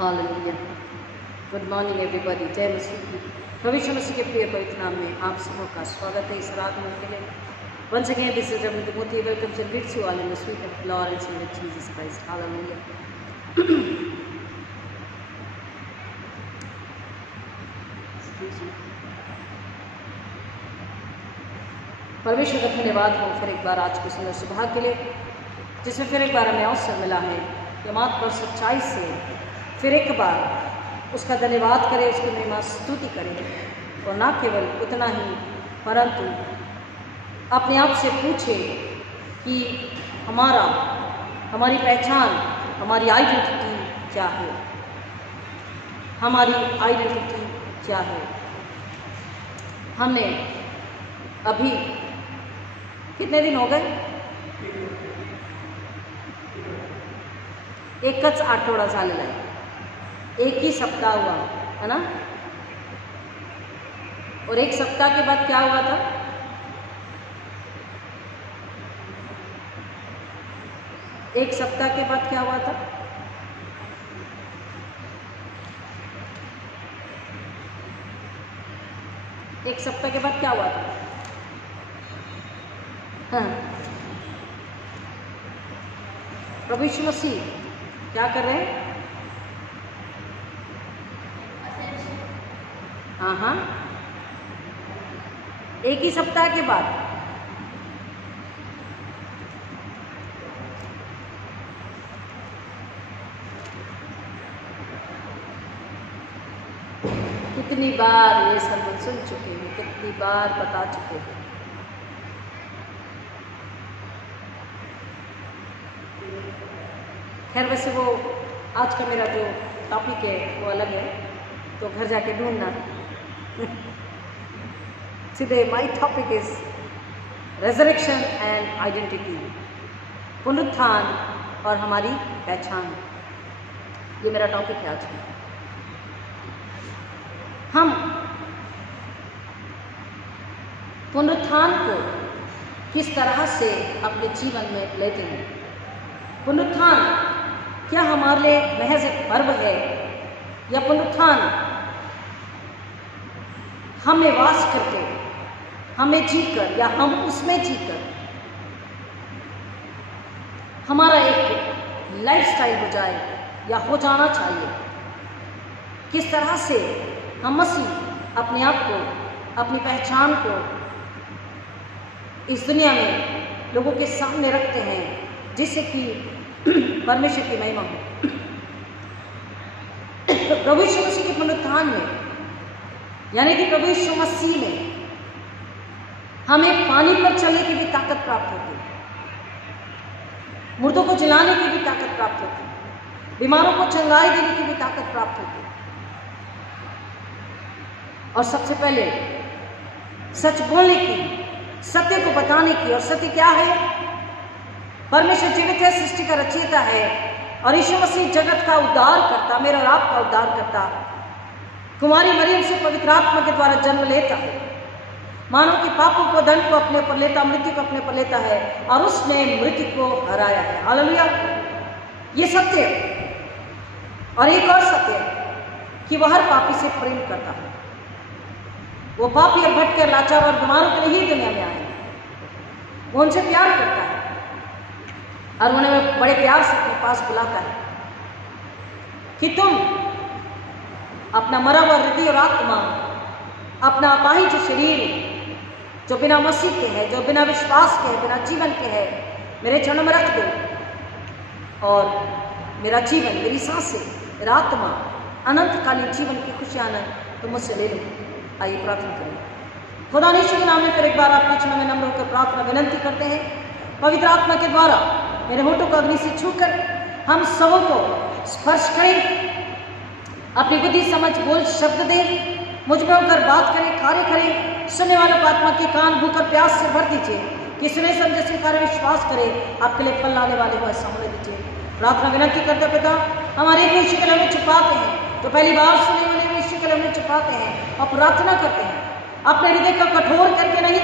Hallelujah. Good morning everybody. जय मसीह की। प्रभु यीशु मसीह के प्रिय पवित्र नाम में आप सबों का स्वागत है इस रात में के लिए। Once again, this is Ramit Murthy. Welcome and greets you all in the sweet of Lord and Savior Jesus Christ. Hallelujah. Excuse me. परमेश्वर का धन्यवाद हो फिर एक बार आज की सुंदर सुबह के लिए, जिसमें फिर एक बार हमें अवसर मिला है कि हम पर सच्चाई से फिर एक बार उसका धन्यवाद करें, उसकी महिमा स्तुति करें और ना केवल उतना ही परंतु अपने आप से पूछे कि हमारी पहचान, हमारी आइडेंटिटी क्या है, हमारी आइडेंटिटी क्या है। हमने अभी कितने दिन हो गए? एकच आठवडा झालेला आहे, एक ही सप्ताह हुआ है ना। और एक सप्ताह के बाद क्या हुआ था? एक सप्ताह के बाद क्या हुआ था? एक सप्ताह के बाद क्या हुआ था? हाँ, प्रभु यीशु मसीह क्या कर रहे हैं? हाँ, एक ही सप्ताह के बाद कितनी बार ये सर्मन सुन चुके हैं, कितनी बार बता चुके हैं। खैर, वैसे वो आज का मेरा जो टॉपिक है वो अलग है, तो घर जाके ढूंढना। सीधे my topic is resurrection and identity, पुनरुत्थान और हमारी पहचान। ये मेरा टॉपिक है आज का। हम पुनरुत्थान को किस तरह से अपने जीवन में लेते हैं? पुनरुत्थान क्या हमारे लिए महज एक पर्व है, या पुनरुत्थान हमें वास करके, हमें जीकर, या हम उसमें जीकर हमारा एक लाइफस्टाइल हो जाए या हो जाना चाहिए? किस तरह से हम मसीह अपने आप को, अपनी पहचान को इस दुनिया में लोगों के सामने रखते हैं, जिससे कि परमेश्वर की महिमा हो। प्रभु यीशु मसीह के पुनरुत्थान में, यानी कि प्रभु यीशु मसीह में हमें पानी पर चलने की भी ताकत प्राप्त होती है, मुर्दों को जलाने की भी ताकत प्राप्त होती है, बीमारों को चंगाई देने की भी ताकत प्राप्त होती है। और सबसे पहले सच बोलने की, सत्य को बताने की। और सत्य क्या है? परमेश्वर जीवित है, सृष्टि का रचयिता है, और यीशु मसीह जगत का उद्धार करता, मेरा और आपका उद्धार करता, कुमारी मरियम से पवित्र आत्मा के द्वारा जन्म लेता है, मानव के पापों को, दंड को अपने पर लेता, मृत्यु को अपने पर लेता है, और उसने मृत्यु को हराया है। हालेलुया। ये सत्य। और एक और सत्य कि वह हर पापी से प्रेम करता है। वो पापी और भटके, लाचार और बीमारों के लिए ही दुनिया में आए, वो उनसे प्यार करता है और उन्हें बड़े प्यार से अपने पास बुलाता है कि तुम अपना मरा हुआ हृदय और आत्मा, अपना अपाहिज शरीर जो बिना मसीह के है, जो बिना विश्वास के है, बिना जीवन के है, मेरे चरणों में रख दो, और मेरा जीवन, मेरी सांसें, मेरा आत्मा अनंतकालीन जीवन की खुशियां तुम मुझसे ले लो। आइए प्रार्थना करें। खुदा यीशु के नाम में फिर एक बार आपके चरणों में नम्र होकर प्रार्थना विनंती करते हैं। पवित्र आत्मा के द्वारा मेरे होठों को अग्नि से छूकर हम सबों को स्पर्श करें, अपनी बुद्धि समझ बोल शब्द दें, मुझ में होकर बात करें, कार्य करें। सुनने वालों को आत्मा के कान भूकर प्यास से भर दीजिए कि सुने समझे स्वीकार विश्वास करें, आपके लिए फल लाने वाले को ऐसा होने दीजिए। प्रार्थना विनंती करते पिता, हमारे एक यीशु के नाम में छुपाते हैं, तो पहली बार सुने वाले यीशु के नाम में छुपाते हैं और प्रार्थना करते हैं, अपने हृदय को कठोर करके नहीं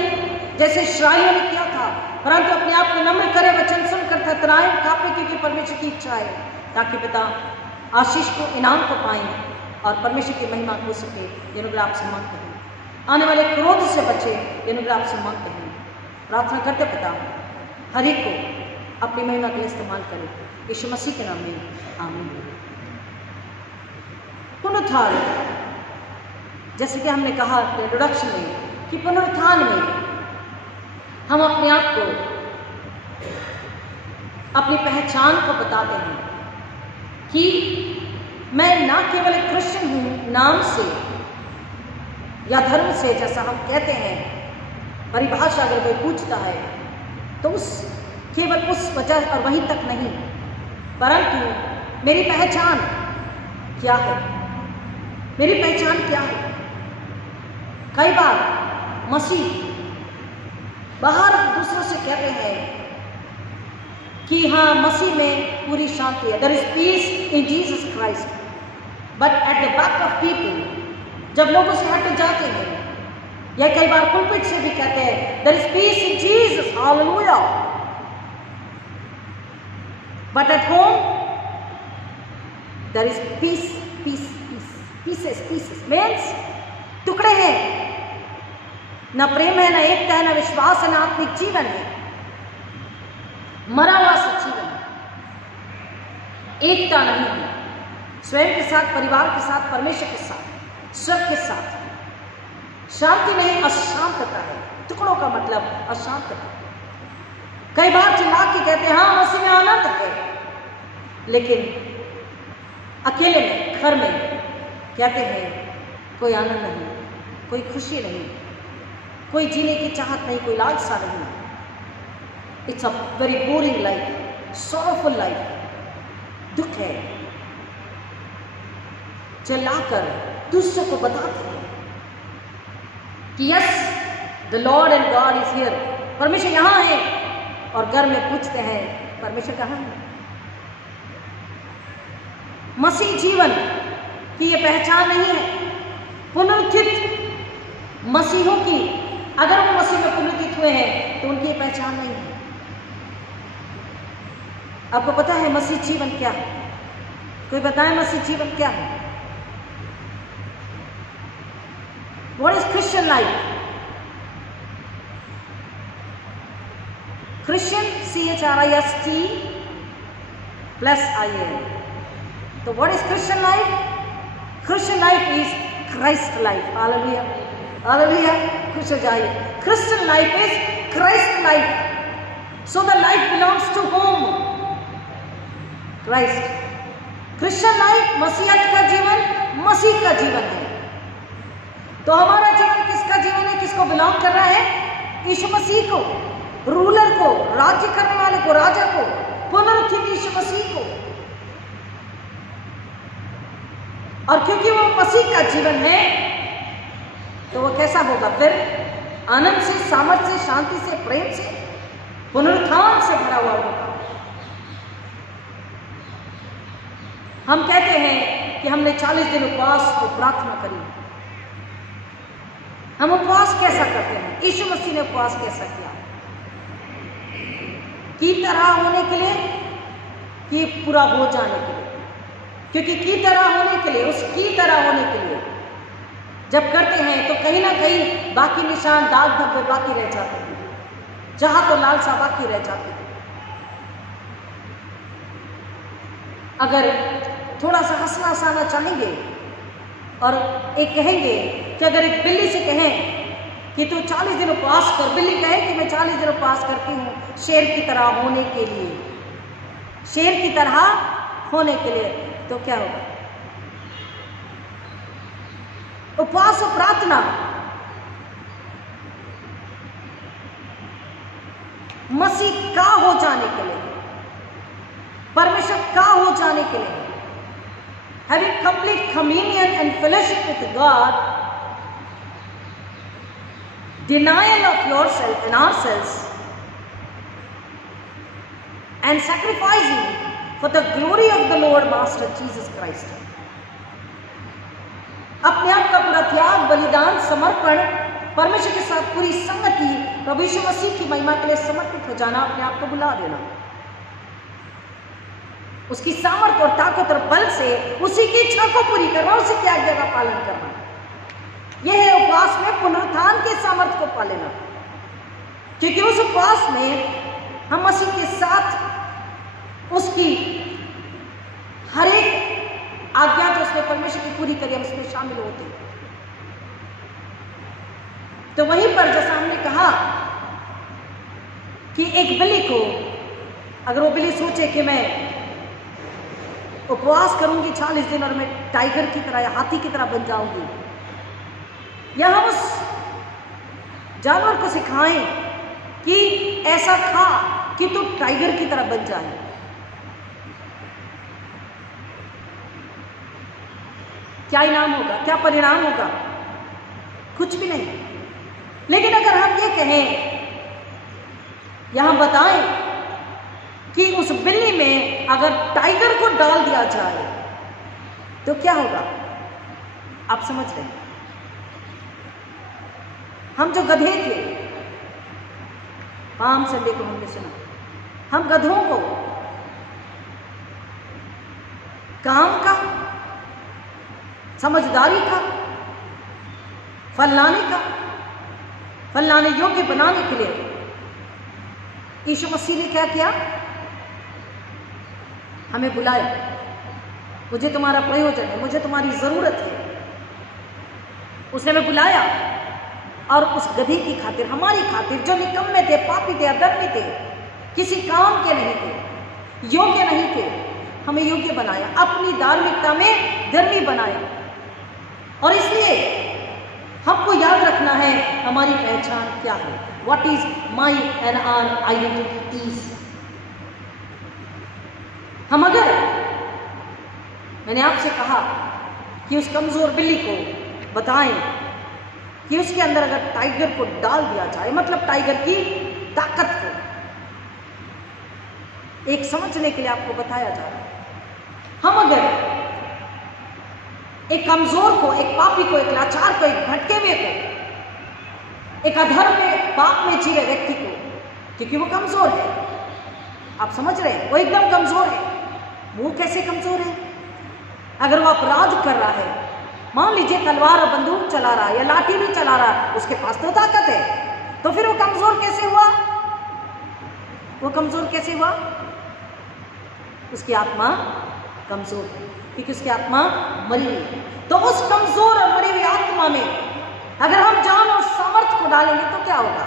जैसे इस्राएलियों ने किया था, परंतु अपने आप को नम्र करे, वचन सुनकर थरथराए कांपे, क्योंकि परमेश्वर की इच्छा है ताकि पिता आशीष को, इनाम को पाएं और परमेश्वर की महिमा हो सके। ये अनुग्रह आपसे मांगते हैं। आने वाले क्रोध से बचे, ये अनुग्रह आपसे मांगते हैं। प्रार्थना करते पिता, हर एक को अपनी महिमा के लिए इस्तेमाल करें, यीशु मसीह के नाम में आमीन। पुनरुत्थान, जैसे कि हमने कहा इंट्रोडक्शन में कि पुनरुत्थान में हम अपने आप को, अपनी पहचान को बताते हैं कि मैं ना केवल एक क्रिश्चियन हूं नाम से या धर्म से, जैसा हम कहते हैं, परिभाषा अगर कोई पूछता है तो केवल उस वजह और वहीं तक नहीं, परंतु मेरी पहचान क्या है, मेरी पहचान क्या है। कई बार मसीह बाहर दूसरों से कहते हैं कि हाँ, मसीह में पूरी शांति है, there is peace in Jesus Christ, but at the back of people, जब लोगों से हट जाते हैं, या कई बार पुलपिट से भी कहते हैं there is peace in Jesus, hallelujah, but at home there is peace, peace, peace, pieces, pieces means टुकड़े हैं, ना प्रेम है, ना एकता है, ना विश्वास है, ना आत्मिक जीवन है, मरा हुआ सा जीवन है, एकता नहीं है स्वयं के साथ, परिवार के साथ, परमेश्वर के साथ, स्वर्ग के साथ। शांति नहीं, अशांतता है। टुकड़ों का मतलब अशांतता। कई बार चिल्ला के कहते हैं हाँ मसीह में आनंद है, लेकिन अकेले में, घर में कहते हैं कोई आनंद नहीं, कोई खुशी नहीं, कोई जीने की चाहत नहीं, कोई लालसा नहीं। It's a very boring life, sorrowful life. दुख है। चिल्लाकर दूसरों को बताते हैं कि yes the Lord and God is here, परमेश्वर यहाँ है, और घर में पूछते हैं परमेश्वर कहाँ है। मसीह जीवन की ये पहचान नहीं है। पुनरुत्थित मसीहों की, अगर वो मसीह में पुनरुत्थित हुए हैं तो उनकी ये पहचान नहीं है। आपको पता है मसीह जीवन क्या है? कोई बताए मसीह जीवन क्या है? What is Christian life? Christian, CHRIST plus IN. So what is Christian life? Christian life is Christ life. Hallelujah. Hallelujah. खुश हो जाइए. Christian life is Christ life. So the life belongs to whom? Christ. Christian life, मसीहत का जीवन, मसीह का जीवन है। तो हमारा जीवन किसका जीवन है? किसको बिलोंग कर रहा है? यीशु मसीह को, रूलर को, राज्य करने वाले को, राजा को, पुनरुत्थित यीशु मसीह को। और क्योंकि वो मसीह का जीवन है तो वो कैसा होगा फिर? आनंद से, सामर्थ्य से, शांति से, प्रेम से, पुनरुत्थान से भरा हुआ होगा। हम कहते हैं कि हमने 40 दिन उपवास को प्रार्थना करी। हम उपवास कैसा करते हैं? यीशु मसीह ने उपवास कैसा किया? की तरह होने के लिए, कि पूरा हो जाने के लिए। क्योंकि की तरह होने के लिए, उसकी तरह होने के लिए जब करते हैं तो कहीं ना कहीं बाकी निशान, दाग धब्बे बाकी रह जाते हैं, जहां तो लालसा बाकी रह जाती है। अगर थोड़ा सा हंसना हंसाना चाहेंगे और एक कहेंगे कि अगर एक बिल्ली से कहें कि तू 40 दिन उपवास कर, बिल्ली कहे कि मैं 40 दिन उपवास करती हूँ शेर की तरह होने के लिए, शेर की तरह होने के लिए, तो क्या होगा? उपवास और प्रार्थना मसीह का हो जाने के लिए, परमेश्वर का हो जाने के लिए, having complete communion and fellowship with God, denial of yourself and ourselves, and sacrificing for the glory of the Lord Master Jesus Christ. अपने आप का पूरा त्याग, बलिदान, समर्पण, परमेश्वर के साथ पूरी संगति, प्रभु यीशु मसीह की महिमा के लिए समर्पित हो जाना, अपने आप को बुला देना। उसकी सामर्थ्य और ताकत और बल से उसी की इच्छा को पूरी करना, उसी की आज्ञा का पालन करना। यह है उपवास में पुनरुत्थान के सामर्थ्य को पा लेना, क्योंकि उस उपवास में हम मसीह के साथ उसकी हर एक आज्ञा जो उसने परमेश्वर की पूरी करी, हम उसमें शामिल होते हैं। तो वहीं पर जैसा हमने कहा कि एक बिल्ली को, अगर वो बिल्ली सोचे कि मैं उपवास करूंगी 40 दिन और मैं टाइगर की तरह या हाथी की तरह बन जाऊंगी, या हम उस जानवर को सिखाएं कि ऐसा खा कि तू टाइगर की तरह बन जाए, क्या इनाम होगा, क्या परिणाम होगा? कुछ भी नहीं। लेकिन अगर हम ये कहें या हम बताएं कि उस बिल्ली में अगर टाइगर को डाल दिया जाए तो क्या होगा, आप समझ रहे हैं? हम जो गधे थे, पाम संडे को हमने सुना, हम गधों को काम का, समझदारी का, फल लाने योग्य बनाने के लिए यीशु मसीह ने क्या किया? हमें बुलाया। मुझे तुम्हारा प्रयोजन है, मुझे तुम्हारी जरूरत है। उसने हमें बुलाया और उस गधी की खातिर, हमारी खातिर, जो निकम्मे थे, पापी थे, अधर्मी थे, किसी काम के नहीं थे, योग्य नहीं थे, हमें योग्य बनाया, अपनी धार्मिकता में धर्मी बनाया। और इसलिए हमको याद रखना है हमारी पहचान क्या है। What is my and our identities. हम अगर, मैंने आपसे कहा कि उस कमजोर बिल्ली को बताएं कि उसके अंदर अगर टाइगर को डाल दिया जाए, मतलब टाइगर की ताकत को, एक समझने के लिए आपको बताया जा रहा है। हम अगर एक कमजोर को, एक पापी को, एक लाचार को, एक भटके हुए को, एक अधर्म में, पाप में जी रहे व्यक्ति को, क्योंकि वो कमजोर है, आप समझ रहे हैं, वो एकदम कमजोर है। वो कैसे कमजोर है? अगर वो अपराध कर रहा है, मान लीजिए तलवार और बंदूक चला रहा है या लाठी भी चला रहा है, उसके पास तो ताकत है, तो फिर वो कमजोर कैसे हुआ? वो कमजोर कैसे हुआ? उसकी आत्मा कमजोर है, क्योंकि उसकी आत्मा मरी हुई। तो उस कमजोर और मरी हुई आत्मा में अगर हम जान और सामर्थ्य को डालेंगे तो क्या होगा?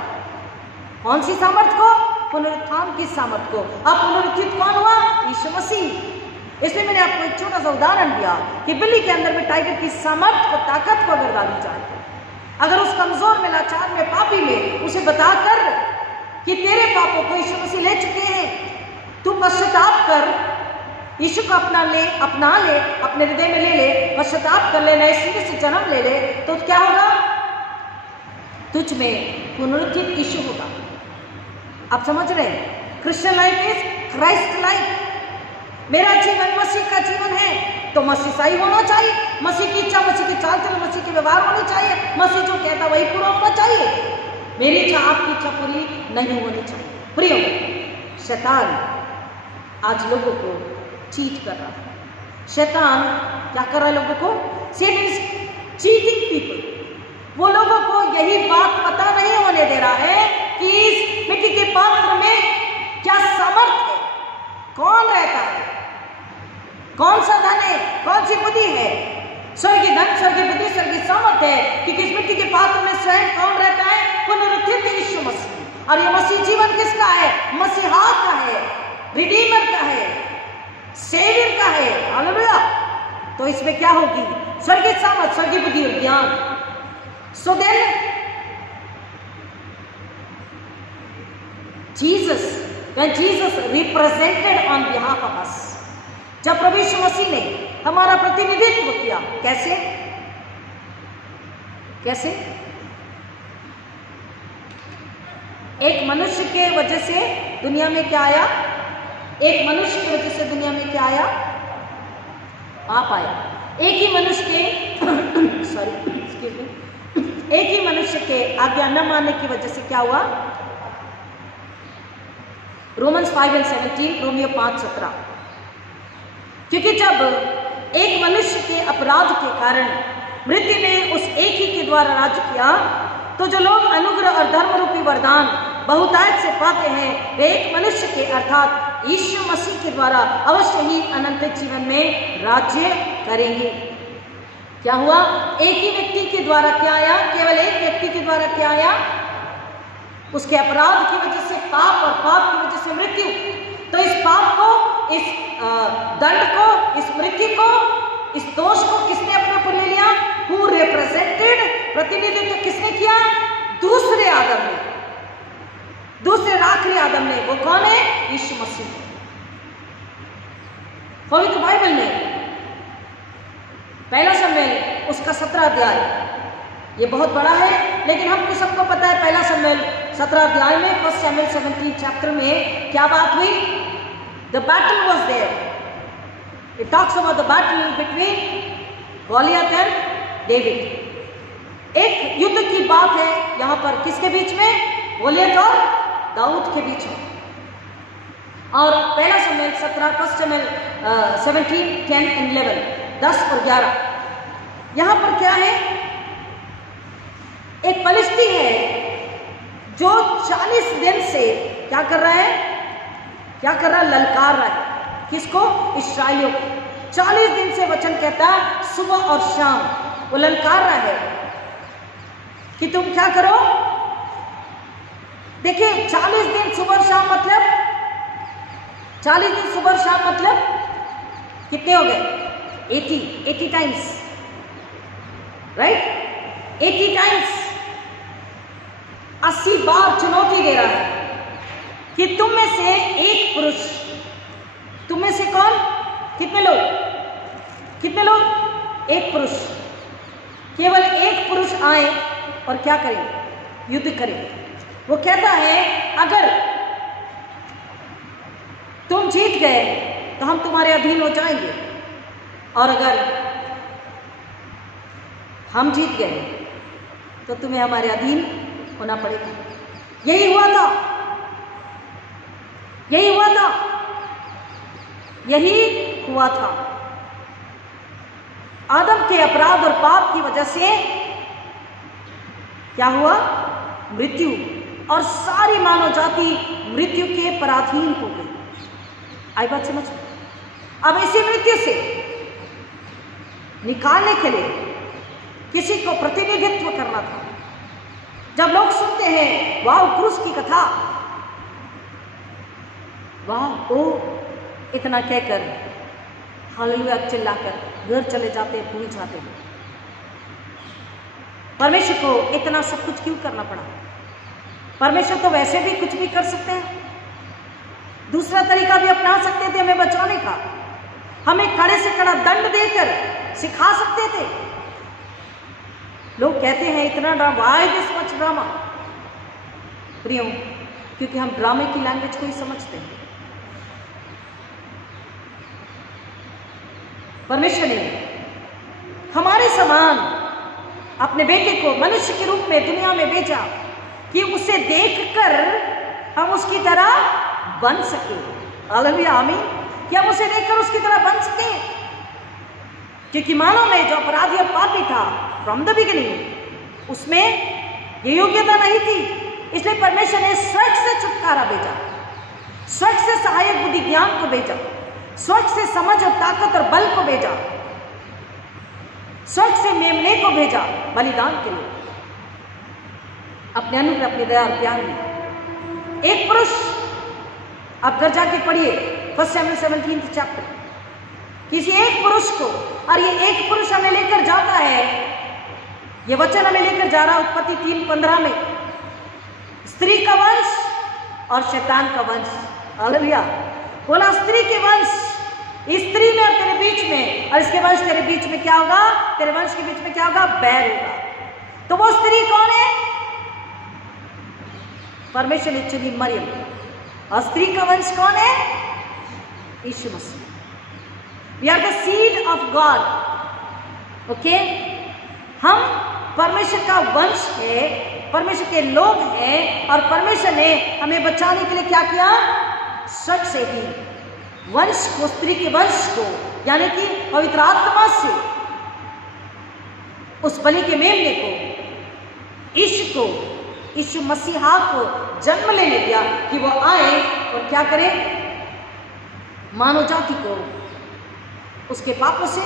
कौन सी सामर्थ्य को? पुनरुत्थान की सामर्थ्य को। अब पुनरुत्थित कौन हुआ? यीशु मसीह। इसलिए मैंने आपको एक छोटा सा उदाहरण दिया कि बिल्ली के अंदर में टाइगर की सामर्थ्य को, ताकत को अगर डाली जाए, अगर उस कमजोर में, लाचार में, पापी में उसे बताकर कि तेरे पापों को यीशु मसीह ले चुके हैं, तू पश्चाताप कर, यीशु को अपना ले, अपने हृदय में ले ले, पश्चाताप कर ले, नए सिरे से जन्म ले ले, तो क्या होगा? तुझ में पुनरुत्थित यीशु होगा। आप समझ रहे हैं? Christian life is Christ life. मेरा जीवन मसीह का जीवन है, तो मसीह सही होना चाहिए, मसीह की इच्छा, मसीह की चाल चलन, मसीह के व्यवहार होने चाहिए, मसीह जो कहता वही पूरा होना चाहिए। मेरी इच्छा, आपकी इच्छा पूरी नहीं होनी चाहिए। प्रिय, शैतान आज लोगों को चीट कर रहा है। शैतान क्या कर रहा है लोगों को? Satan is cheating people। वो लोगों को यही बात पता नहीं होने दे रहा है कि इस मिट्टी के पात्र में क्या सामर्थ्य है, कौन रहता है, कौन सा धन है, कौन सी बुद्धि है। स्वर्गीय धन, स्वर्गीय बुद्धि, स्वर्गीय सामर्थ्य है, क्योंकि इस मिट्टी के पात्र में स्वयं कौन रहता है? पुनरुत्थित यीशु मसीह। और ये मसीह जीवन किसका है? मसीहा का है, रिडीमर का है, सेवियर का है। हालेलुया। तो इसमें क्या होगी? स्वर्गीय सामर्थ, स्वर्गीय बुद्धि और ज्ञान। So then Jesus, when Jesus represented on behalf of us, जब प्रभु यीशु मसीह ने हमारा प्रतिनिधित्व किया, कैसे? कैसे? एक मनुष्य के वजह से दुनिया में क्या आया? एक मनुष्य की वजह से दुनिया में क्या आया? पाप आया। एक ही मनुष्य के सॉरी एक्सक्यूज मी, एक ही मनुष्य के आज्ञा न मानने की वजह से क्या हुआ? Romans 5:17, Romeo 5:17। क्योंकि जब एक मनुष्य के अपराध के कारण मृत्यु ने उस एक ही के द्वारा राज्य किया, तो जो लोग अनुग्रह और धर्म रूपी वरदान बहुतायत से पाते हैं वे एक मनुष्य के अर्थात यीशु मसीह के द्वारा अवश्य ही अनंत जीवन में राज्य करेंगे। क्या हुआ? एक ही व्यक्ति के द्वारा क्या आया? केवल एक व्यक्ति के द्वारा क्या आया? उसके अपराध की वजह से पाप और पाप की वजह से मृत्यु। तो इस पाप को, इस दंड को, इस मृत्यु को, इस दोष को किसने अपने ऊपर ले लिया? हु रिप्रेजेंटेड, प्रतिनिधित्व किसने किया? दूसरे आदम ने, दूसरे आखिरी आदम ने। वो कौन है? यीशु मसीह। पवित्र बाइबल में पहला शमूएल उसका 17 अध्याय, ये बहुत बड़ा है लेकिन हमको सबको पता है पहला शमूएल 17 अध्याय में 1 शमूएल 17 चैप्टर में क्या बात हुई? The battle was there. It talks about the battle between Goliath and David. एक युद्ध की बात है यहां पर, किसके बीच में? गोलियत और दाऊद के बीच में। और पहला शमूएल 17, 1 शमूएल 17, 10 and 11, 10 और 11, यहां पर क्या है? एक फलिस्ती है जो 40 दिन से क्या कर रहा है? क्या कर रहा है? ललकार रहा है। किसको? इस्राएलियों को। 40 दिन से वचन कहता है सुबह और शाम वो ललकार रहा है कि तुम क्या करो। देखिए 40 दिन सुबह और शाम मतलब 40 दिन सुबह और शाम मतलब कितने हो गए? 80 टाइम्स, राइट? 80 टाइम्स, 80 बार चुनौती दे रहा है कि तुम में से एक पुरुष, तुम में से कौन? कितने लोग? कितने लोग? एक पुरुष, केवल एक पुरुष आए और क्या करें? युद्ध करें। वो कहता है अगर तुम जीत गए तो हम तुम्हारे अधीन हो जाएंगे, और अगर हम जीत गए तो तुम्हें हमारे अधीन होना पड़ेगा। यही हुआ था, यही हुआ था, यही हुआ था। आदम के अपराध और पाप की वजह से क्या हुआ? मृत्यु, और सारी मानव जाति मृत्यु के पराधीन हो गई। आई बात समझ? अब इसी मृत्यु से निकालने के लिए किसी को प्रतिनिधित्व करना था। जब लोग सुनते हैं वाह क्रूस की कथा, वाह ओ, इतना कहकर हालेलुया चिल्लाकर घर चले जाते, भूल जाते। परमेश्वर को इतना सब कुछ क्यों करना पड़ा? परमेश्वर तो वैसे भी कुछ भी कर सकते हैं, दूसरा तरीका भी अपना सकते थे हमें बचाने का। हमें कड़े से कड़ा दंड देकर सिखा सकते थे। लोग कहते हैं इतना drama, why this much drama? प्रियो, क्योंकि हम ड्रामे की लैंग्वेज को ही समझते हैं। परमेश्वर ने हमारे समान अपने बेटे को मनुष्य के रूप में दुनिया में भेजा कि उसे देखकर हम उसकी तरह बन सके। हालेलुया, आमीन। कि हम उसे देखकर उसकी तरह बन सके, क्योंकि मानव में जो अपराधी और पापी था फ्रॉम द बिगिनिंग, उसमें ये योग्यता नहीं थी। इसलिए परमेश्वर ने स्वर्ग से छुटकारा भेजा, स्वर्ग से सहायक बुद्धि ज्ञान को भेजा, स्वर्ग से समझ और ताकत और बल को भेजा, स्वर्ग से मेमने को भेजा बलिदान के लिए, अपने अनुग्रह, अपनी दया और प्यार में। एक पुरुष, आप घर जाके पढ़िए 1 शमूएल 17 चैप्टर, किसी एक पुरुष को, और ये एक पुरुष हमें लेकर जाता है, ये वचन हमें लेकर जा रहा उत्पत्ति 3:15 में, स्त्री का वंश और शैतान का वंश। हालेलुया, बोला स्त्री के वंश, इस स्त्री में और तेरे बीच में, और इसके वंश तेरे बीच में क्या होगा? तेरे वंश के बीच में क्या होगा? बैर होगा। तो वो स्त्री कौन है? परमेश्वर ने चुनी मरियम, और स्त्री का वंश कौन है? Yeshu Masih. We are the seed of God. Okay, हम परमेश्वर का वंश है, परमेश्वर के लोग हैं, और परमेश्वर ने हमें बचाने के लिए क्या किया? स्वर्ग से ही वंश को, स्त्री के वंश को, यानी कि पवित्र आत्मा से उस बलि के मेमने को, यीशु मसीहा को जन्म लेने दिया कि वो आए और क्या करे, मानव जाति को उसके पापों से,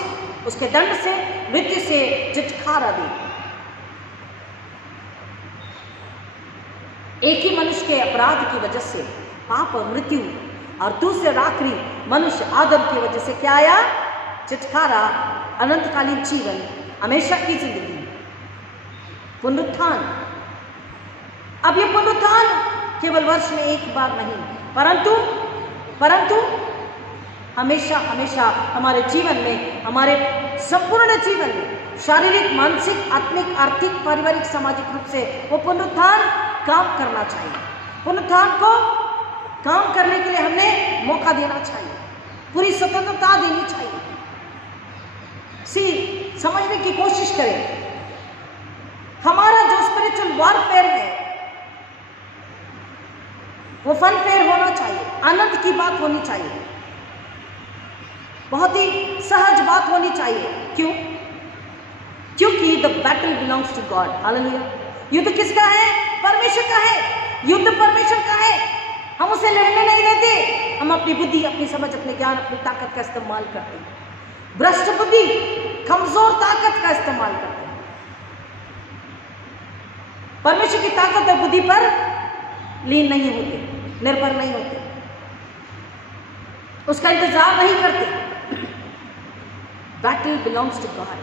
उसके दंड से, मृत्यु से छुटकारा दे। एक ही मनुष्य के अपराध की वजह से पाप और मृत्यु, और दूसरे आखिरी मनुष्य आदम की वजह से क्या आया, छुटकारा, अनंतकालीन जीवन, हमेशा की जिंदगी, पुनरुत्थान। अब ये पुनरुत्थान केवल वर्ष में एक बार नहीं, परंतु हमेशा हमेशा हमारे जीवन में, हमारे संपूर्ण जीवन में, शारीरिक, मानसिक, आत्मिक, आर्थिक, पारिवारिक, सामाजिक रूप से वो पुनरुत्थान काम करना चाहिए। पुनरुत्थान को काम करने के लिए हमने मौका देना चाहिए, पूरी स्वतंत्रता देनी चाहिए। समझने की कोशिश करें, हमारा जो स्पिरिचुअल वॉरफेयर है वो फनफेयर होना चाहिए, आनंद की बात होनी चाहिए, बहुत ही सहज बात होनी चाहिए। क्यों? क्योंकि the battle belongs to God. Hallelujah. युद्ध किसका है? परमेश्वर का है। युद्ध परमेश्वर का है। हम उसे लड़ने नहीं देते, हम अपनी बुद्धि, अपनी समझ, अपने ज्ञान, अपनी ताकत का इस्तेमाल करते हैं। भ्रष्ट बुद्धि, कमजोर ताकत का इस्तेमाल करते हैं। परमेश्वर की ताकत और बुद्धि पर लीन नहीं होते, निर्भर नहीं होते, उसका इंतजार नहीं करते। Battle belongs to God.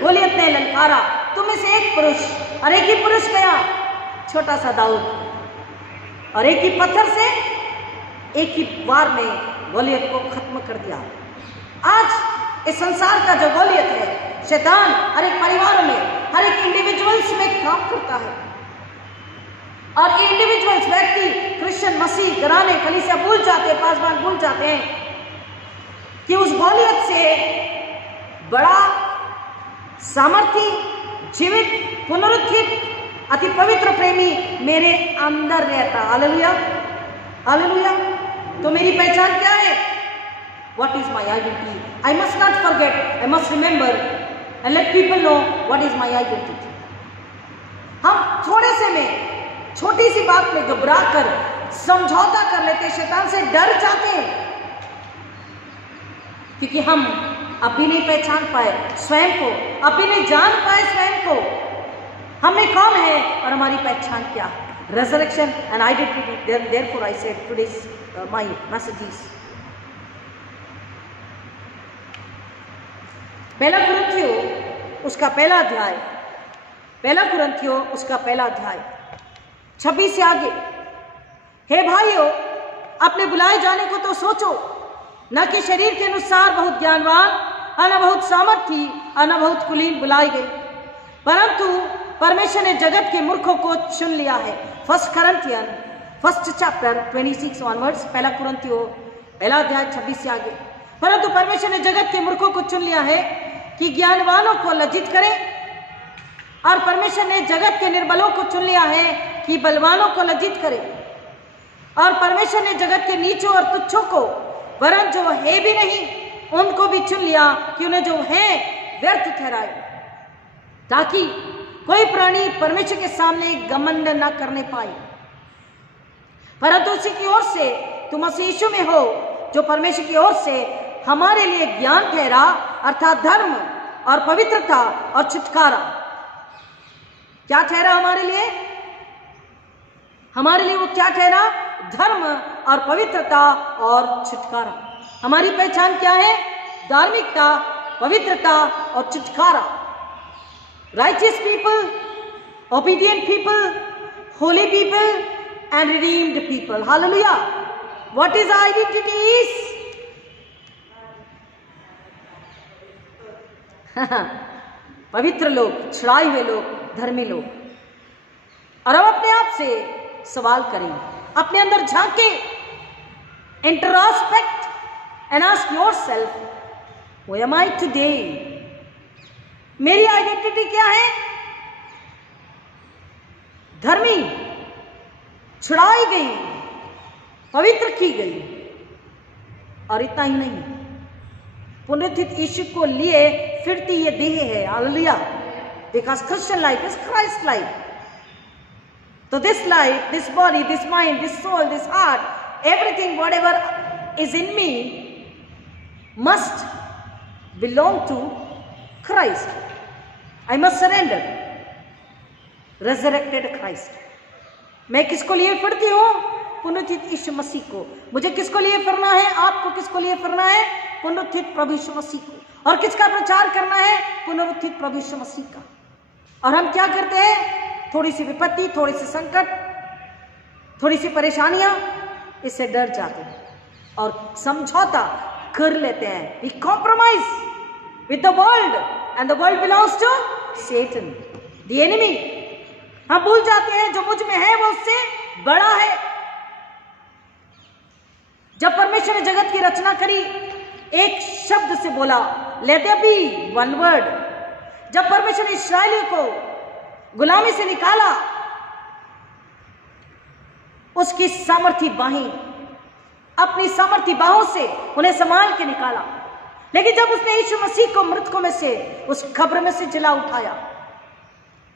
Goliath ने ललकारा, तुम में से एक पुरुष, और एक ही पुरुष गया, छोटा सा दाऊद, और एक ही पत्थर से एक ही वार में गोलियत को खत्म कर दिया। आज इस संसार का जो गोलियत है, शैतान हर एक परिवार में, हर एक इंडिविजुअल्स में काम करता है, और ये इंडिविजुअल्स, व्यक्ति, क्रिश्चियन, मसीह, घराने, कलीसिया भूल जाते हैं, पासवान भूल जाते हैं कि उस गोलियत से बड़ा सामर्थी, जीवित, पुनरुत्थित, अति पवित्र प्रेमी मेरे अंदर रहता। Hallelujah, hallelujah. तो मेरी पहचान क्या है? What is my identity? I must not forget, I must remember and let people know what is my identity. हम थोड़े से में, छोटी सी बात में घबरा कर समझौता कर लेते, शैतान से डर जाते हैं, क्योंकि हम अभी नहीं पहचान पाए स्वयं को, अभी नहीं जान पाए स्वयं को, हमें कौन है और हमारी पहचान क्या है। Resurrection and identity. Therefore, I said today's my message is पहला कुरिन्थियों उसका पहला अध्याय, पहला कुरिन्थियों उसका पहला अध्याय 26 से आगे। हे भाइयों, अपने बुलाए जाने को तो सोचो, न कि शरीर के अनुसार बहुत ज्ञानवान, न बहुत सामर्थी, न बहुत कुलीन बुलाए गए, परंतु परमेश्वर ने जगत के मूर्खों को चुन लिया है। 1 Corinthians 1st chapter 26 onwards, पहला कुरिन्थियों पहला अध्याय 26 से आगे। परंतु परमेश्वर ने जगत के मूर्खों को चुन लिया है कि ज्ञानवानों को लज्जित करे, और परमेश्वर ने जगत के निर्बलों को चुन लिया है कि बलवानों को लज्जित करे, और परमेश्वर ने जगत के नीचों और तुच्छों को, वरन जो है भी नहीं, उनको भी चुन लिया कि उन्हें जो है व्यर्थ ठहराए, ताकि कोई प्राणी परमेश्वर के सामने घमंड न करने पाए। परंतु उसी की ओर से तुम मसीह यीशु में हो, जो परमेश्वर की ओर से हमारे लिए ज्ञान ठहरा, अर्थात धर्म और पवित्रता और छुटकारा। क्या ठहरा हमारे लिए? हमारे लिए वो क्या ठहरा? धर्म और पवित्रता और छुटकारा। हमारी पहचान क्या है? धार्मिकता, पवित्रता और छुटकारा। Righteous people, obedient people, holy people and redeemed people. Hallelujah. What is our identity is? पवित्र लोग, छुड़ाए हुए लोग, धर्मी लोग। और अब अपने आप से सवाल करें, अपने अंदर झांके, introspect and ask yourself, who am I today? मेरी आइडेंटिटी क्या है? धर्मी, छुड़ाई गई, पवित्र की गई, और इतना ही नहीं, पुनरुत्थित यीशु को लिए फिरती ये देह है। Hallelujah. Because Christian life is Christ life. तो this life, this body, this mind, this soul, this heart, everything whatever is in me must belong to Christ. I must surrender resurrected Christ. मैं किसको लिए फिरती हूं? पुनरुत्थित यीशु मसीह को। मुझे किसको लिए फिरना है? आपको किसको लिए फिरना है? पुनरुत्थित प्रभु यीशु मसीह को। और किसका प्रचार करना है? पुनरुत्थित प्रभु यीशु मसीह का। और हम क्या करते हैं? थोड़ी सी विपत्ति, थोड़ी सी संकट, थोड़ी सी परेशानियां, इससे डर जाते हैं और समझौता कर लेते हैं। We compromise with the world and the world belongs to Satan, the enemy. हम भूल जाते हैं जो मुझ में है वो उससे बड़ा है। जब परमेश्वर ने जगत की रचना करी, एक शब्द से बोला, let there be, one word. जब परमेश्वर ने इस्राएलियों को गुलामी से निकाला, उसकी सामर्थी बाहें, अपनी सामर्थी बाहों से उन्हें संभाल के निकाला। लेकिन जब उसने यीशु मसीह को मृतकों में से, उस कब्र में से जिला उठाया,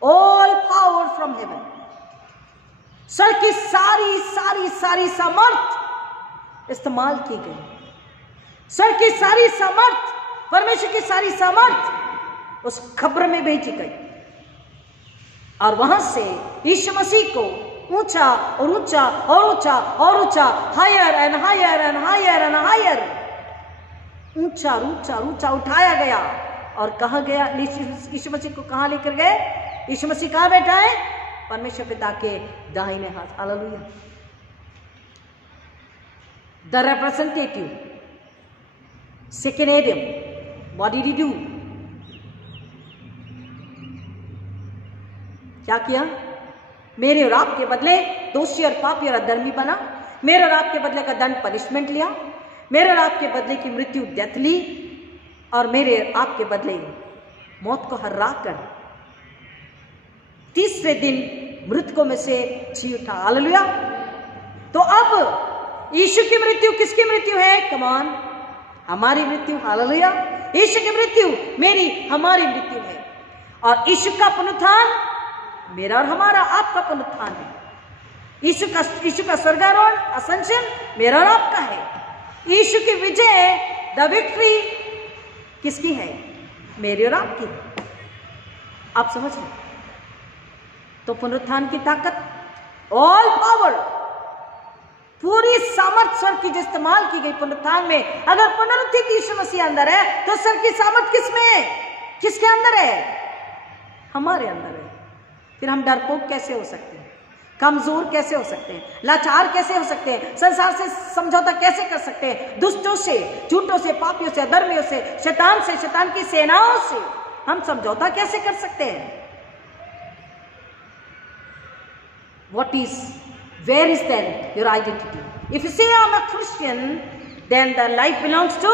all power from heaven, sir की सारी सारी सारी सामर्थ इस्तेमाल की गई। सर की सारी सामर्थ, परमेश्वर की सारी सामर्थ उस कब्र में भेजी गई। और वहां से यीशु मसीह को ऊंचा और ऊंचा और ऊंचा और ऊंचा, higher and higher and higher and higher, ऊंचा ऊंचा ऊंचा उठाया गया। और कहा गया, यीशु मसीह को कहां लेकर गए? यीशु मसीह कहां बैठा है? परमेश्वर पिता के दाहिने हाथ। Hallelujah. The representative second Adam, what did he do? क्या किया? मेरे और आपके बदले दोषी और पापी और अधर्मी बना। मेरे और आपके बदले का दंड पनिशमेंट लिया। मेरे और आपके बदले की मृत्यु डेथ ली। और मेरे और आपके बदले मौत को हरा कर तीसरे दिन मृतकों में से जी उठा। हालेलुया। तो अब यीशु की मृत्यु किसकी मृत्यु है? कम ऑन, हमारी मृत्यु। हालेलुया। यीशु की मृत्यु मेरी, हमारी मृत्यु है। और यीशु का पुनरुत्थान मेरा और हमारा, आपका पुनरुत्थान है। यीशु का स्वर्गारोहण, असेंशन मेरा और आपका है। यीशु की विजय, द विक्ट्री किसकी है? मेरी और आपकी। आप समझ लें। तो पुनरुत्थान की ताकत, ऑल पावर, पूरी सामर्थ सर की जो इस्तेमाल की गई पुनरुत्थान में। अगर पुनरुत्थित यीशु मसीह अंदर है तो सर की सामर्थ किसमें है? किसके अंदर है? हमारे अंदर है। फिर हम डरपोक कैसे हो सकते हैं? कमजोर कैसे हो सकते हैं? लाचार कैसे हो सकते हैं? संसार से समझौता कैसे कर सकते हैं? दुष्टों से, झूठों से, पापियों से, अधर्मियों से, शैतान की सेनाओं से हम समझौता कैसे कर सकते हैं? What is, where is then your identity? If you say I'm a Christian, then the life belongs to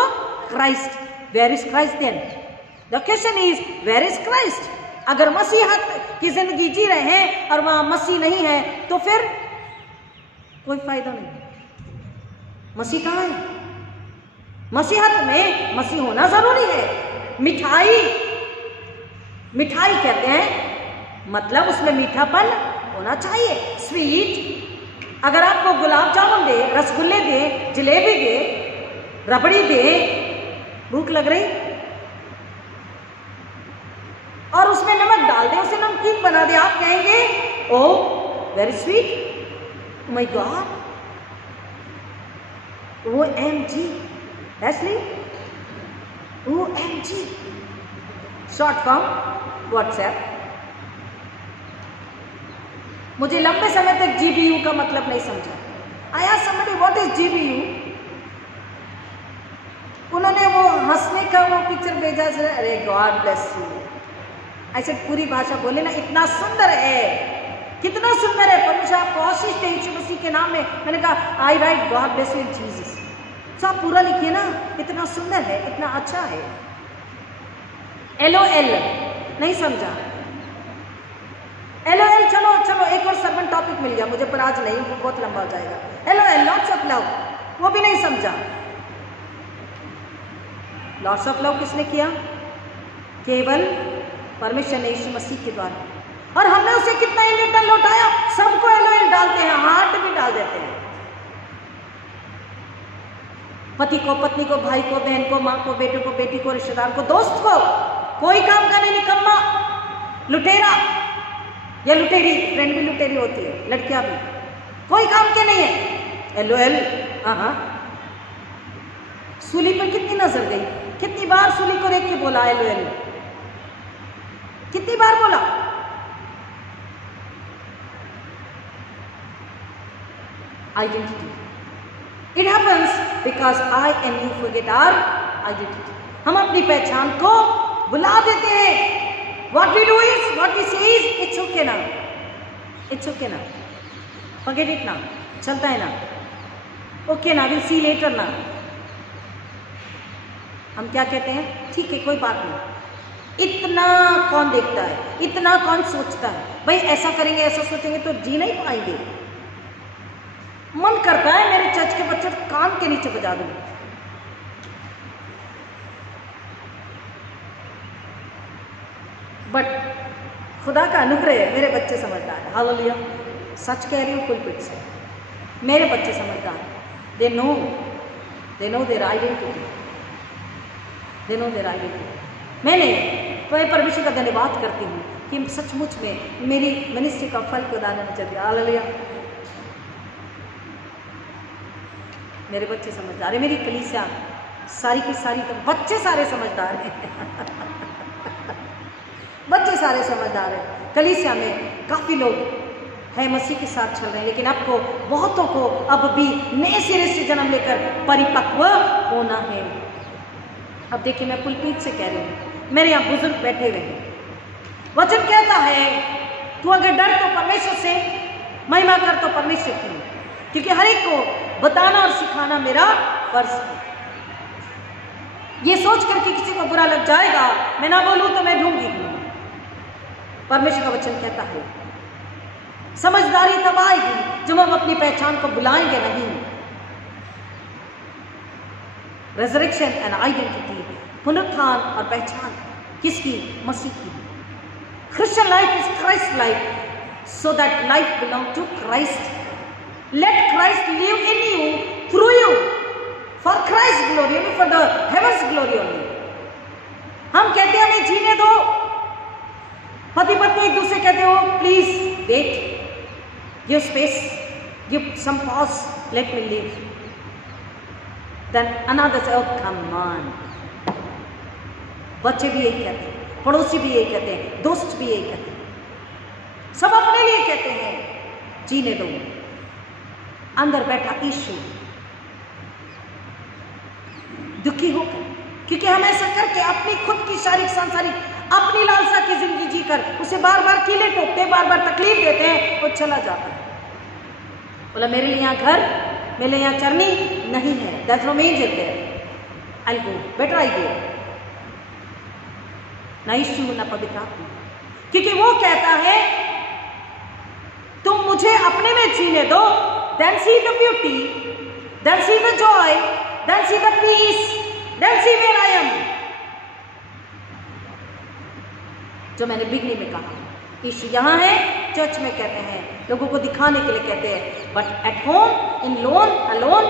Christ. Where is Christ then? The question is, where is Christ? अगर मसीहत की जिंदगी जी रहे हैं और वहां मसीह नहीं है तो फिर कोई फायदा नहीं। मसीह कहां है? मसीहत में मसीह होना जरूरी है। मिठाई, मिठाई कहते हैं मतलब उसमें मीठापन होना चाहिए, स्वीट। अगर आपको गुलाब जामुन दे, रसगुल्ले दे, जलेबी दे, रबड़ी दे, भूख लग रही, और उसमें नमक डाल दे, उसे नमकीन बना दे, आप कहेंगे oh very sweet, my God, OMG, Ashley, OMG, short form WhatsApp. मुझे लंबे समय तक GBU का मतलब नहीं समझा। I asked somebody what is GBU? उन्होंने वो हंसने का वो पिक्चर भेजा, अरे गॉड ब्लेस यू। ऐसे पूरी भाषा बोले ना, इतना सुंदर है, कितना सुंदर है। परमेश्वर आपको आशीष दे यीशु मसीह के नाम में। मैंने कहा I right God bless you in Jesus. तो आप पूरा लिखिए ना, इतना सुंदर है, इतना अच्छा है। LOL नहीं समझा। LOL चलो चलो एक और सर्वन टॉपिक मिल गया मुझे, पर आज नहीं, वो बहुत लंबा हो जाएगा। LOL लॉट्स ऑफ लव, वो भी नहीं समझा। लॉस ऑफ लव किसने किया? केवल परमेश्वर ने यीशु मसीह के द्वारा। और हमने उसे कितना ही रिटर्न लौटाया? सबको एलओएल डालते हैं, हार्ट भी डाल देते हैं। पति को, पत्नी को, भाई को, बहन को, माँ को, बेटे को, बेटी को, रिश्तेदार को, दोस्त को, कोई काम का नहीं, निकम्मा, लुटेरा या लुटेरी, फ्रेंड भी लुटेरी होती है, लड़कियां भी, कोई काम के नहीं है। एलओएल। हाँ, सूली पर कितनी नजर गई, कितनी बार सूली को देख के बोला एलओएल, कितनी बार बोला? Identity. It happens because I and you forget our identity. हम अपनी पहचान को भुला देते हैं। What we do is, what we say is, it's okay now, it's okay now, forget it now, चलता है ना, okay now, we'll see later now। हम क्या कहते हैं? ठीक है, कोई बात नहीं। इतना कौन देखता है, इतना कौन सोचता है? भाई ऐसा करेंगे, ऐसा सोचेंगे तो जी नहीं पाएंगे। मन करता है मेरे चर्च के बच्चे कान के नीचे बजा दूं। बट खुदा का अनुग्रह है, मेरे बच्चे समझदार हैं। हालेलुया। सच कह रही हूँ पुलपिट से, मेरे बच्चे समझदार हैं। They know their identity, they know their identity. मैं परमेश्वर का धन्यवाद करती हूँ कि सचमुच में मेरी मिनिस्ट्री का फल खुदा ने मुझे दिया। हालेलुया। मेरे बच्चे समझदार है, मेरी कलीसिया सारी की सारी, तो बच्चे सारे समझदार हैं। बच्चे सारे समझदार हैं। कलीसिया में काफ़ी लोग हैं मसीह के साथ चल रहे हैं, लेकिन आपको बहुतों को अब भी नए सिरे से जन्म लेकर परिपक्व होना है। अब देखिए, मैं पुलपीट से कह रही हूँ, मेरे यहाँ बुजुर्ग बैठे हुए हैं। वचन कहता है, तू अगर डर तो परमेश्वर से, महिमा कर तो परमेश्वर की, क्योंकि हर एक को बताना और सिखाना मेरा फर्ज है। ये सोच कर कि किसी को बुरा लग जाएगा, मैं ना बोलूं तो मैं ढूंढी हूं। परमेश्वर का वचन कहता है, समझदारी तब आएगी जब हम अपनी पहचान को बुलाएंगे नहीं। रेजरेक्शन एंड आइडेंटिटी, पुनरुत्थान और पहचान किसकी? मसीह की। Christian life is Christ life, so that life belong to Christ. Let Christ live in you, through you, for Christ's glory, only for the heaven's glory only। हम कहते हैं हमें जीने दो, पति पत्नी एक दूसरे कहते हो please wait, give space, give some pause, let me live. Then another say come on. बच्चे भी यही कहते हैं, पड़ोसी भी यही कहते हैं, दोस्त भी यही कहते हैं, सब अपने लिए कहते हैं जीने दो। अंदर बैठा यीशु दुखी होकर, क्योंकि हम ऐसा करके अपनी खुद की शारीरिक सांसारिक अपनी लालसा की जिंदगी जीकर उसे बार बार कीले ठोकते, बार बार तकलीफ देते हैं, वो चला जाता है। बोला मेरे लिए यहाँ घर, मेरे लिए यहाँ चरनी नहीं है, that's no means it there, I go, better I go. ना यीशु ना पवित्र आत्मा, क्योंकि वो कहता है तुम मुझे अपने में जीने दो, then see the beauty, then see the joy, then see the peace, then see where I am। जो मैंने बिगनी में कहा, यीशु यहाँ है, चर्च में कहते हैं, लोगों को दिखाने के लिए कहते हैं, but at home, in lone, alone,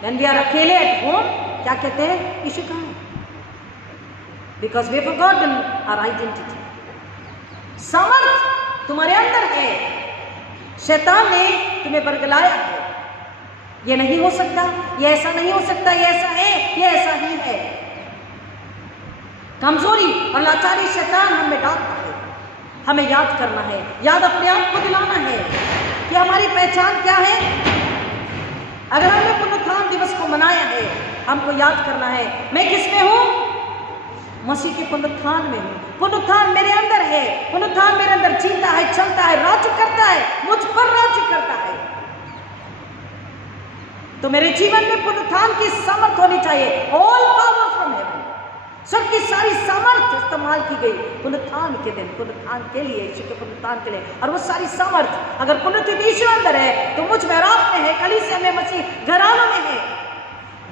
when we are अकेले एट होम, क्या कहते हैं? यीशु कहाँ है? Because we have forgotten our identity. सामर्थ तुम्हारे अंदर है, शैतान ने तुम्हें बरगलाया है। ये नहीं हो सकता, ये ऐसा नहीं हो सकता, ये ऐसा है, ये ऐसा ही है। कमजोरी और लाचारी शैतान हमें डांटता है। हमें याद करना है, याद अपने आप को दिलाना है कि हमारी पहचान क्या है। अगर हमने पुनरुत्थान दिवस को मनाया है, हमको याद करना है मैं किस में हूं? मसीह के पुनरुत्थान में हूं। पुनरुत्थान मेरे अंदर है, पुनरुत्थान मेरे अंदर जीता है, चलता है, राज्य करता है, मुझ पर राज्य करता है। तो मेरे जीवन में पुनरुत्थान की सामर्थ होनी चाहिए। ऑल पावर फ्रॉम हेवन, स्वर्ग की सारी सामर्थ इस्तेमाल की गई पुनरुत्थान के दिन, पुनरुत्थान के लिए, यीशु के पुनरुत्थान के लिए। और वो सारी सामर्थ अगर पुनरुत्थित यीशु अंदर है तो मुझ में, आप में है, कलीसिया में, मसीह घरानों में है।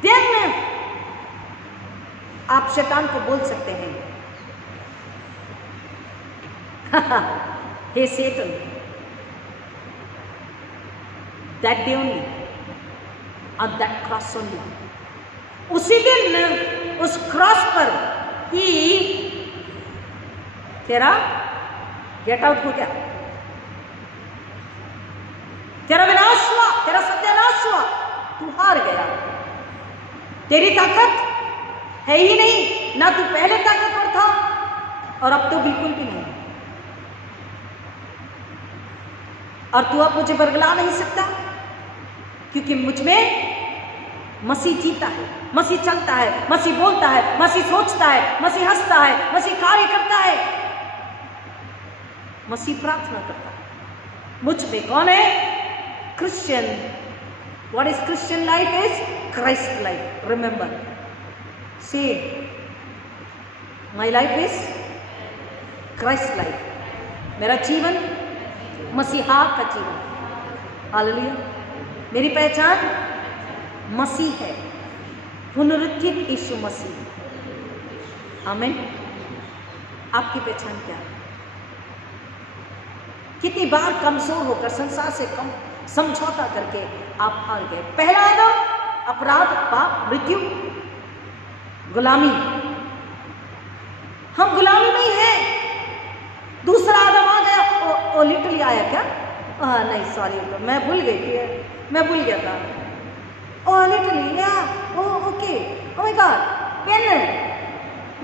देन आप शैतान को बोल सकते हैं, हे Satan, that day only, on that cross only, उसी दिन उस क्रॉस पर ही तेरा गेट आउट हो गया, तेरा विनाश हुआ, तेरा सत्यानाश हुआ, तू हार गया। तेरी ताकत है ही नहीं, ना तू पहले ताकतवर था और अब तो बिल्कुल भी नहीं, और तू अब मुझे बरगला नहीं सकता, क्योंकि मुझ में मसीह जीता है, मसीह चलता है, मसीह बोलता है, मसीह सोचता है, मसीह हंसता है, मसीह कार्य करता है, मसीह प्रार्थना करता है। मुझ में कौन है? Christian. What is Christian life? Is Christ life. Remember, say my life is Christ life. मेरा जीवन मसीहा का जीवन। हालेलुया। मेरी पहचान मसीह है, पुनरुत्थित यीशु मसीह। आमीन। आपकी पहचान क्या है? कितनी बार कमजोर होकर संसार से कम समझौता करके आप हार गए? पहला आदम, अपराध, पाप, मृत्यु, गुलामी। हम गुलामी नहीं है। दूसरा आदम आ गया, ओ लिटरली आया क्या? नहीं सॉरी, मैं भूल गई थी, मैं भूल गया था। ओ लिटरली, या okay, oh my God, when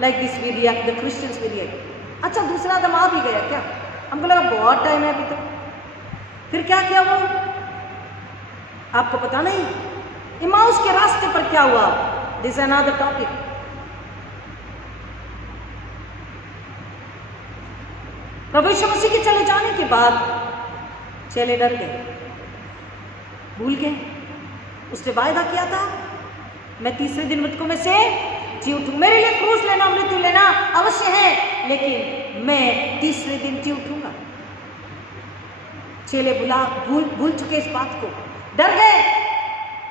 like this we react, the Christians we react. अच्छा, दूसरा आदम आ भी गया क्या? हमको लगा बहुत टाइम है अभी तो। फिर क्या किया वो? आपको पता नहीं? इमाउस के रास्ते पर क्या हुआ? This is another topic. प्रभु यीशु मसीह के चले जाने के बाद चेले डर गए, भूल गए। उसने वायदा किया था, मैं तीसरे दिन मृतकों में से जी उठूं। मेरे लिए क्रूस लेना, मृत्यु लेना अवश्य है, लेकिन मैं तीसरे दिन जी उठूंगा। चेले भूल चुके इस बात को, डर गए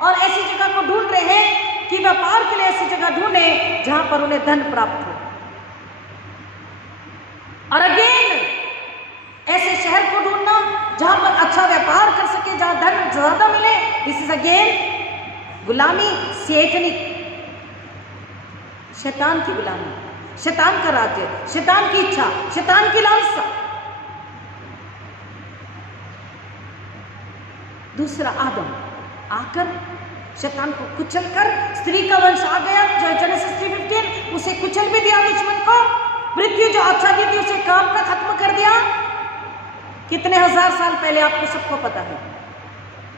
और ऐसी जगह को ढूंढ रहे हैं कि व्यापार के लिए ऐसी जगह ढूंढे जहां पर उन्हें धन प्राप्त हो। और अगेन ऐसे शहर को ढूंढना जहां पर अच्छा व्यापार कर सके, जहां धन ज्यादा मिले। दिस इज अगेन गुलामी, सैतानिक, शैतान की गुलामी, शैतान का राज्य, शैतान की इच्छा, शैतान की लालसा। दूसरा आदम आकर शैतान को कुचल कर, स्त्री का वंश आ गया जो जेनेसिस 3:15, उसे कुचल भी दिया दुश्मन को। मृत्यु जो आच्छादित थी उसे काम का खत्म कर दिया। कितने हजार साल पहले, आपको सबको पता है।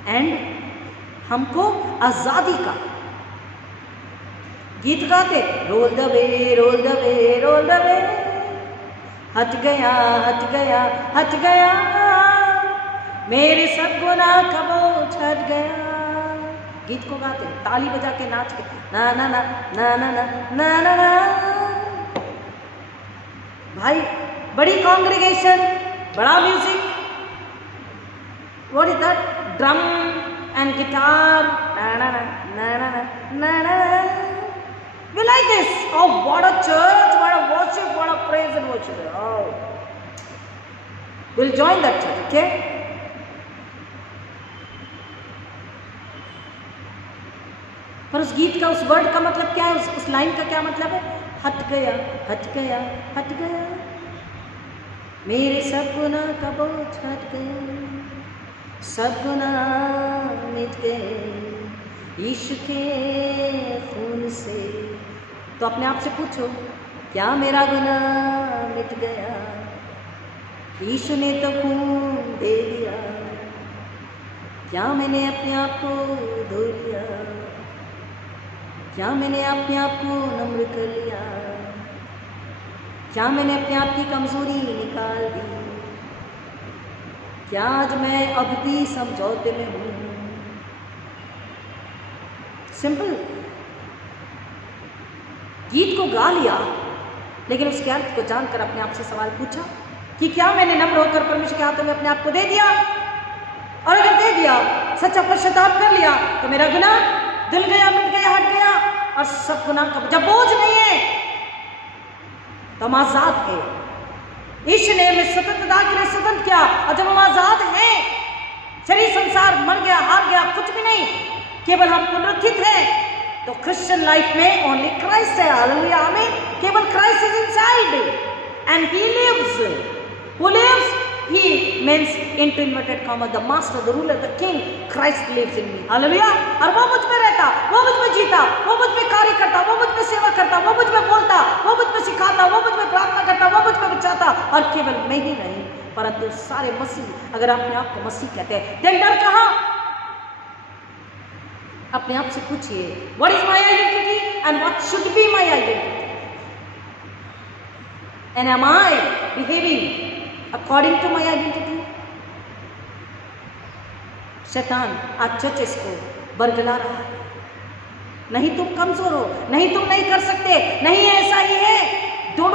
एंड हमको आजादी का गीत गाते, roll the way, roll the way, roll the way, हट गया, हट गया, हट गया, मेरे सब गुनाह का बोझ हट गया। गीत को गाते, ताली बजा के नाच के, ना ना ना ना ना ना ना ना। भाई, बड़ी कॉन्ग्रेगेशन, बड़ा music, what is that? Drum and guitar, ना ना ना ना ना ना ना। We like this. Oh, what a church, what a worship, what a praise and worship. Oh, we'll join that church, okay? पर उस गीत का, उस वर्ड का मतलब क्या है? उस लाइन का क्या मतलब है? हट गया, हट गया, हट गया, मेरे सब गुनाह का बोझ हट गया, सब गुनाह मिट गए यीशु के खून से। तो अपने आप से पूछो, क्या मेरा गुनाह मिट गया? यीशु ने तो खून दे दिया। क्या मैंने अपने आप को धो लिया? क्या मैंने अपने आप को नम्र कर लिया? क्या मैंने अपने आप की कमजोरी निकाल दी? क्या आज मैं अब भी समझौते में हूँ? सिंपल। गीत को गा लिया, लेकिन उसके अर्थ को जानकर अपने आप से सवाल पूछा कि क्या मैंने नम्र होकर परमेश्वर के हाथों में अपने आप को दे दिया? और अगर दे दिया, सच्चा पश्चाताप कर लिया, तो मेरा गुनाह धुल गया, मिट गया, हट गया। और सब गुनाह का, जब बोझ नहीं है तो हम आजाद है। ईश्वर ने हमें स्वतंत्रता के लिए स्वतंत्र किया, और जब हम आजाद हैं, शरीर संसार मर गया, हार गया, कुछ भी नहीं, केवल हम पुनरुत्थित हैं, तो क्रिश्चियन लाइफ में ओनली क्राइस्ट है। Hallelujah, amen. केवल Christ is inside and he lives. Who lives? He means into inverted comma the master, the ruler, the king. Christ lives in me. Hallelujah. और वो मुझ में रहता, वो मुझ में जीता, वो मुझ में कार्य करता, वो मुझ में सेवा करता, वो मुझ में बोलता, वो मुझ में सिखाता, वो मुझ में प्रार्थना करता, वो मुझ में बचाता, और केवल मैं ही नहीं परंतु सारे मसीह। अगर अपने आप को मसीह कहते हैं, then डर कहाँ? अपने आप से पूछिए, what is my identity and what should be my identity? And am I behaving according to my identity? शैतान आज चर्चेस को बरगला रहा है, नहीं तुम कमजोर हो, नहीं तुम नहीं कर सकते, नहीं ऐसा ही है, don't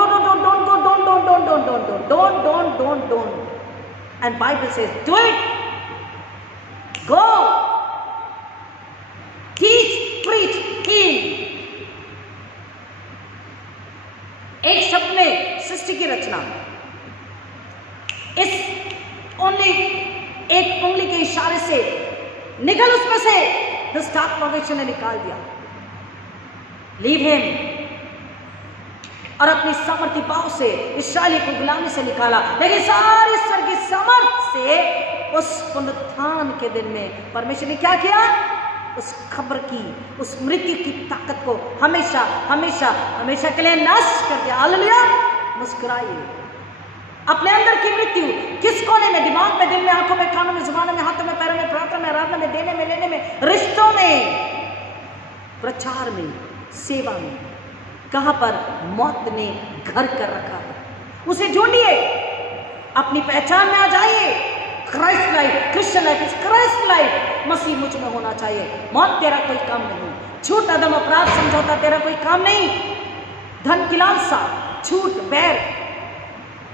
and Bible says do it, go teach, preach, heal। एक शब्द में सृष्टि की रचना, इस ओनली एक उंगली के इशारे से निकल उसमें से दुष्ट आत्मा ने निकाल दिया। लीव हिम, और अपनी सामर्थ्य पाव से इस्राएली को गुलामी से निकाला, लेकिन सारी स्वर्गीय सामर्थ से उस पुनरुत्थान के दिन में परमेश्वर ने क्या किया? उस खबर की, उस मृत्यु की ताकत को हमेशा हमेशा हमेशा के लिए नष्ट कर दिया। हालेलुया। मुस्कुराइए। अपने अंदर की मृत्यु किस कोने में? दिमाग में, दिल में, आंखों में, कानों में, जुबानों में, हाथों में, पैरों में, प्रार्थना में, आराधना में, देने में, लेने में, रिश्तों में, प्रचार में, सेवा में, कहां पर मौत ने घर कर रखा है, उसे ढूंढिए, अपनी पहचान में आ जाइए। Christ life, Christian life is Christ life. Masih मुझ में होना चाहिए। मौत तेरा कोई काम नहीं, झूठ, अदम, अपराध, समझौता तेरा कोई काम नहीं, धन की लालसा, झूठ, बैर,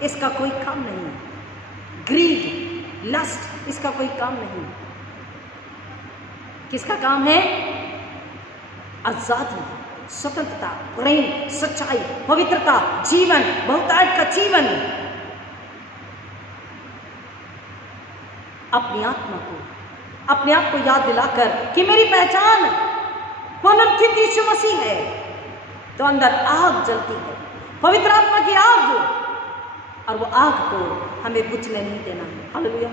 इसका कोई काम नहीं, ग्रीड, लस्ट, इसका कोई काम नहीं। किसका काम है? आजादी, स्वतंत्रता, प्रेम, सच्चाई, पवित्रता, जीवन, बहुतायत का जीवन। अपनी आत्मा को, अपने आप को याद दिलाकर कि मेरी पहचान पुनरुत्थित यीशु मसीह है, तो अंदर आग जलती है, पवित्र आत्मा की आग, और वो आग को हमें बुझने नहीं देना है। हालेलुया।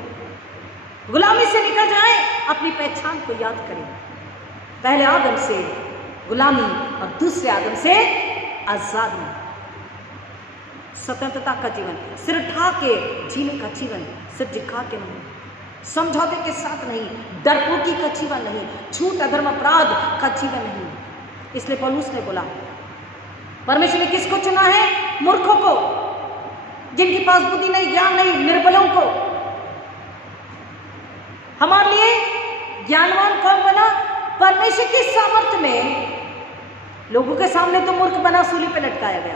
गुलामी से निकल जाए, अपनी पहचान को याद करें। पहले आदम से गुलामी और दूसरे आदम से आजादी, स्वतंत्रता का जीवन, सिर उठा के जीने का जीवन, सिर झुका के नहीं, समझौते के साथ नहीं, डरपोकी का जीवन नहीं, झूठ, अधर्म, अपराध का जीवन नहीं। इसलिए पौलुस ने बोला, परमेश्वर ने किसको चुना है? मूर्खों को, जिनके पास बुद्धि नहीं, ज्ञान नहीं, निर्बलों को। हमारे लिए ज्ञानवान कौन बना? परमेश्वर की सामर्थ्य में। लोगों के सामने तो मूर्ख बना, सूली पे लटकाया गया,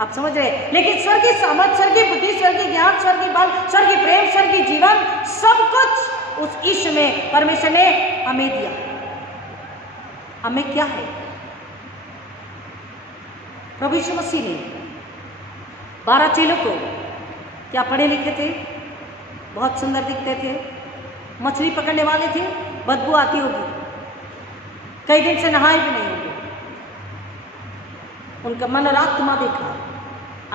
आप समझ रहे हैं, लेकिन स्वर्गीय सामर्थ, स्वर्गीय बुद्धि, स्वर्गीय ज्ञान, स्वर्गीय बल, स्वर्गीय प्रेम, स्वर्गीय जीवन, सब कुछ उस ईश्वर में परमेश्वर ने हमें दिया। हमें क्या है? प्रभु यीशु मसीह ने 12 चेलों को, क्या पढ़े लिखे थे, बहुत सुंदर दिखते थे, मछली पकड़ने वाले थे, बदबू आती होगी, कई दिन से नहाए भी नहीं होंगे, उनका मन और आत्मा देखा,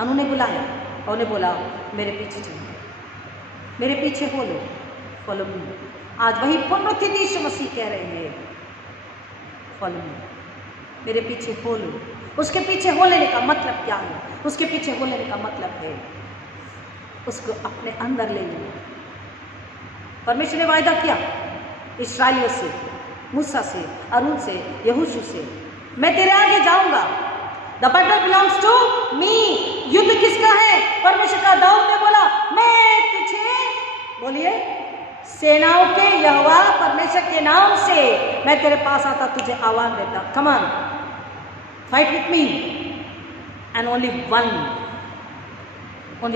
उन्होंने बुलाया और उन्हें बोला, मेरे पीछे चलो, मेरे पीछे हो लो, फॉलो मी। आज वही पुनरुत्थित यीशु मसीह कह रहे हैं, फॉलो मी, मेरे पीछे हो लो। उसके पीछे हो लेने का मतलब क्या है? उसके पीछे हो लेने का मतलब है उसको अपने अंदर ले लेना। परमेश्वर ने वायदा किया इस्राएलियों से, मूसा से, अरून से, यहोशू से, मैं तेरे आगे जाऊंगा। The battle belongs to me. युद्ध किसका है? परमेश्वर का। दाऊद ने बोला, मैं तुझे, बोलिए, सेनाओं के यहोवा परमेश्वर के नाम से मैं तेरे पास आता, तुझे आह्वान देता। Come on, fight with me, and only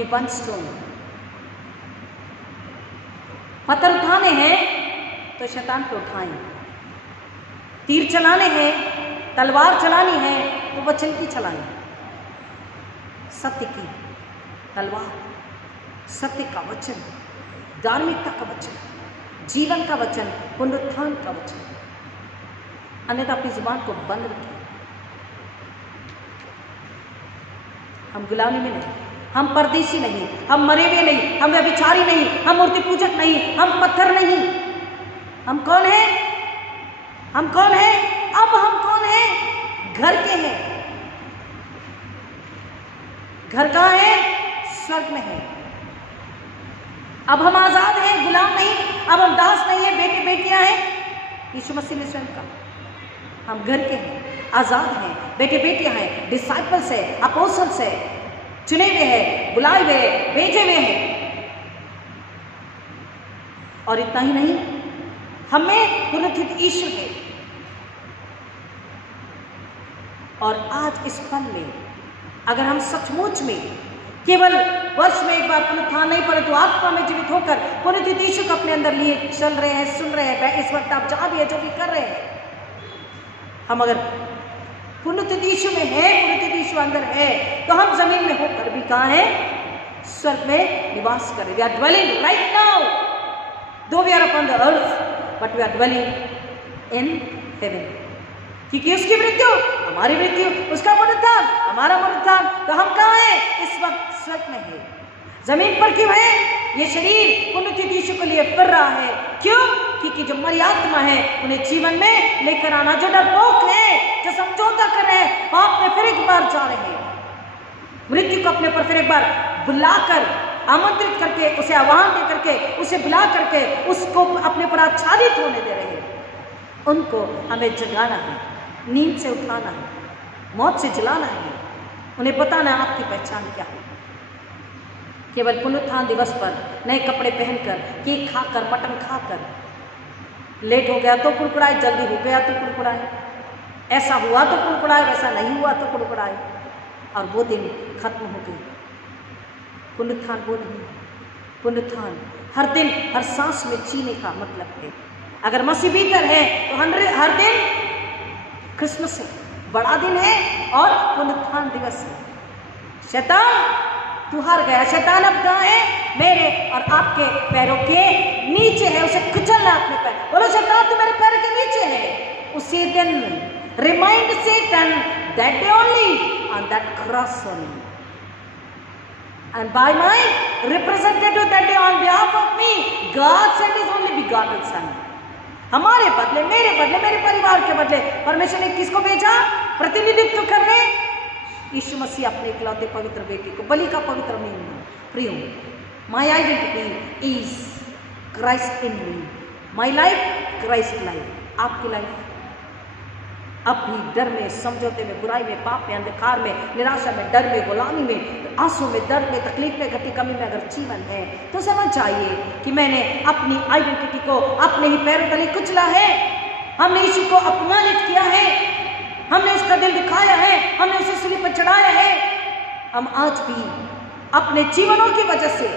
one stone. पत्थर उठाने हैं तो शैतान को उठाएं, तीर चलाने हैं तलवार चलानी है तो वचन की चलानी, सत्य की तलवार, सत्य का वचन, धार्मिकता का वचन, जीवन का वचन, पुनरुत्थान का वचन। अन्यथा अपनी जुबान को बंद रखें। हम गुलामी में नहीं, हम परदेसी नहीं, हम मरे हुए नहीं, हम व्यभिचारी नहीं, हम मूर्ति पूजक नहीं, हम पत्थर नहीं। हम कौन है? हम कौन है? अब हम कौन है? घर के हैं। घर कहाँ है? स्वर्ग में है। अब हम आजाद हैं, गुलाम नहीं, अब हम दास नहीं है, बेटे बेटियां हैं यीशु मसीह ने स्वयं कहा। हम घर के हैं, आजाद हैं, बेटे बेटियां हैं, डिसाइपल्स है, अपोस्टल्स है, चुने हुए हैं, बुलाए हुए हैं, भेजे हुए हैं। और इतना ही नहीं, हमें पुनरुत्थित यीशु है। और आज इस पल में अगर हम सचमुच में केवल वर्ष में एक बार पुनरुत्थान नहीं परंतु आत्मा में जीवित होकर पुनरुत्थित यीशु को अपने अंदर लिए चल रहे हैं, सुन रहे हैं, इस वक्त आप जहां भी है, जो भी कर रहे हैं, हम अगर पुनरुत्थित यीशु में है, पुनरुत्थित यीशु अंदर है, तो हम जमीन में होकर भी कहाँ है? स्वर्ग में निवास कर रहे। We are dwelling right now, though we are upon the earth but we are dwelling in heaven. क्योंकि उसकी मृत्यु हमारी मृत्यु, उसका पुनरुत्थान हमारा पुनरुत्थान, तो हम कहाँ हैं? इस वक्त स्वर्ग में है। जमीन पर क्यों है? ये शरीर पुनरुत्थित यीशु को लिए फिर रहा है। क्यों? क्योंकि जो मरी आत्मा है उन्हें जीवन में लेकर आना, जो डरपोक है, जो समझौता कर रहे हैं, पाप में फिर एक बार जा रहे हैं, मृत्यु को अपने पर फिर एक बार बुलाकर, आमंत्रित करके, उसे आह्वान दे करके, उसे बुला करके उसको अपने पर आच्छादित होने दे रहे हैं। उनको हमें जगाना है, नींद से उठाना है, मौत से जलाना है, उन्हें बताना है आपकी पहचान क्या है। केवल पुनरुत्थान दिवस पर नए कपड़े पहनकर, केक खाकर, मटन खाकर, लेट हो गया तो कुड़कुड़ाए, जल्दी हो गया तो कुड़कुड़ाए, ऐसा हुआ तो कुड़कुड़ाए, वैसा नहीं हुआ तो कुड़कुड़ाए, और वो दिन खत्म हो गई। पुनरुत्थान वो नहीं, पुनरुत्थान हर दिन, हर सांस में जीने का मतलब है। अगर मसीह भीतर है तो हर दिन क्रिसमस है, बड़ा दिन है और पुनरुत्थान दिवस है। शैतान तू हार गया, शैतान अब कहाँ है? मेरे और आपके पैरों के नीचे है, उसे कुचलना अपने पैर। बोलो शैतान तू मेरे पैर के नीचे है। उसी दिन remind Satan that day only, on that cross only, and by my representative that day on behalf of me, God sent His only begotten Son. हमारे बदले, मेरे बदले, मेरे परिवार के बदले परमेश्वर ने किसको भेजा? प्रतिनिधित्व करने यीशु मसीह अपने इकलौते पवित्र बेटे को, बलि का पवित्र नहीं प्रियो। My identity is Christ in me, my life Christ life. आपकी लाइफ अब भी डर में, समझौते में, बुराई में, पाप में, अंधकार में, निराशा में, डर में, गुलामी में, आंसू में, दर्द में, तकलीफ में, गति कमी में अगर जीवन है तो समझ चाहिए कि मैंने अपनी आइडेंटिटी को अपने ही पैरों तले कुचला है। हमने यीशु को अपमानित किया है, हमने उसका दिल दिखाया है, हमने उसे सूली पर चढ़ाया है। हम आज भी अपने जीवनों की वजह से,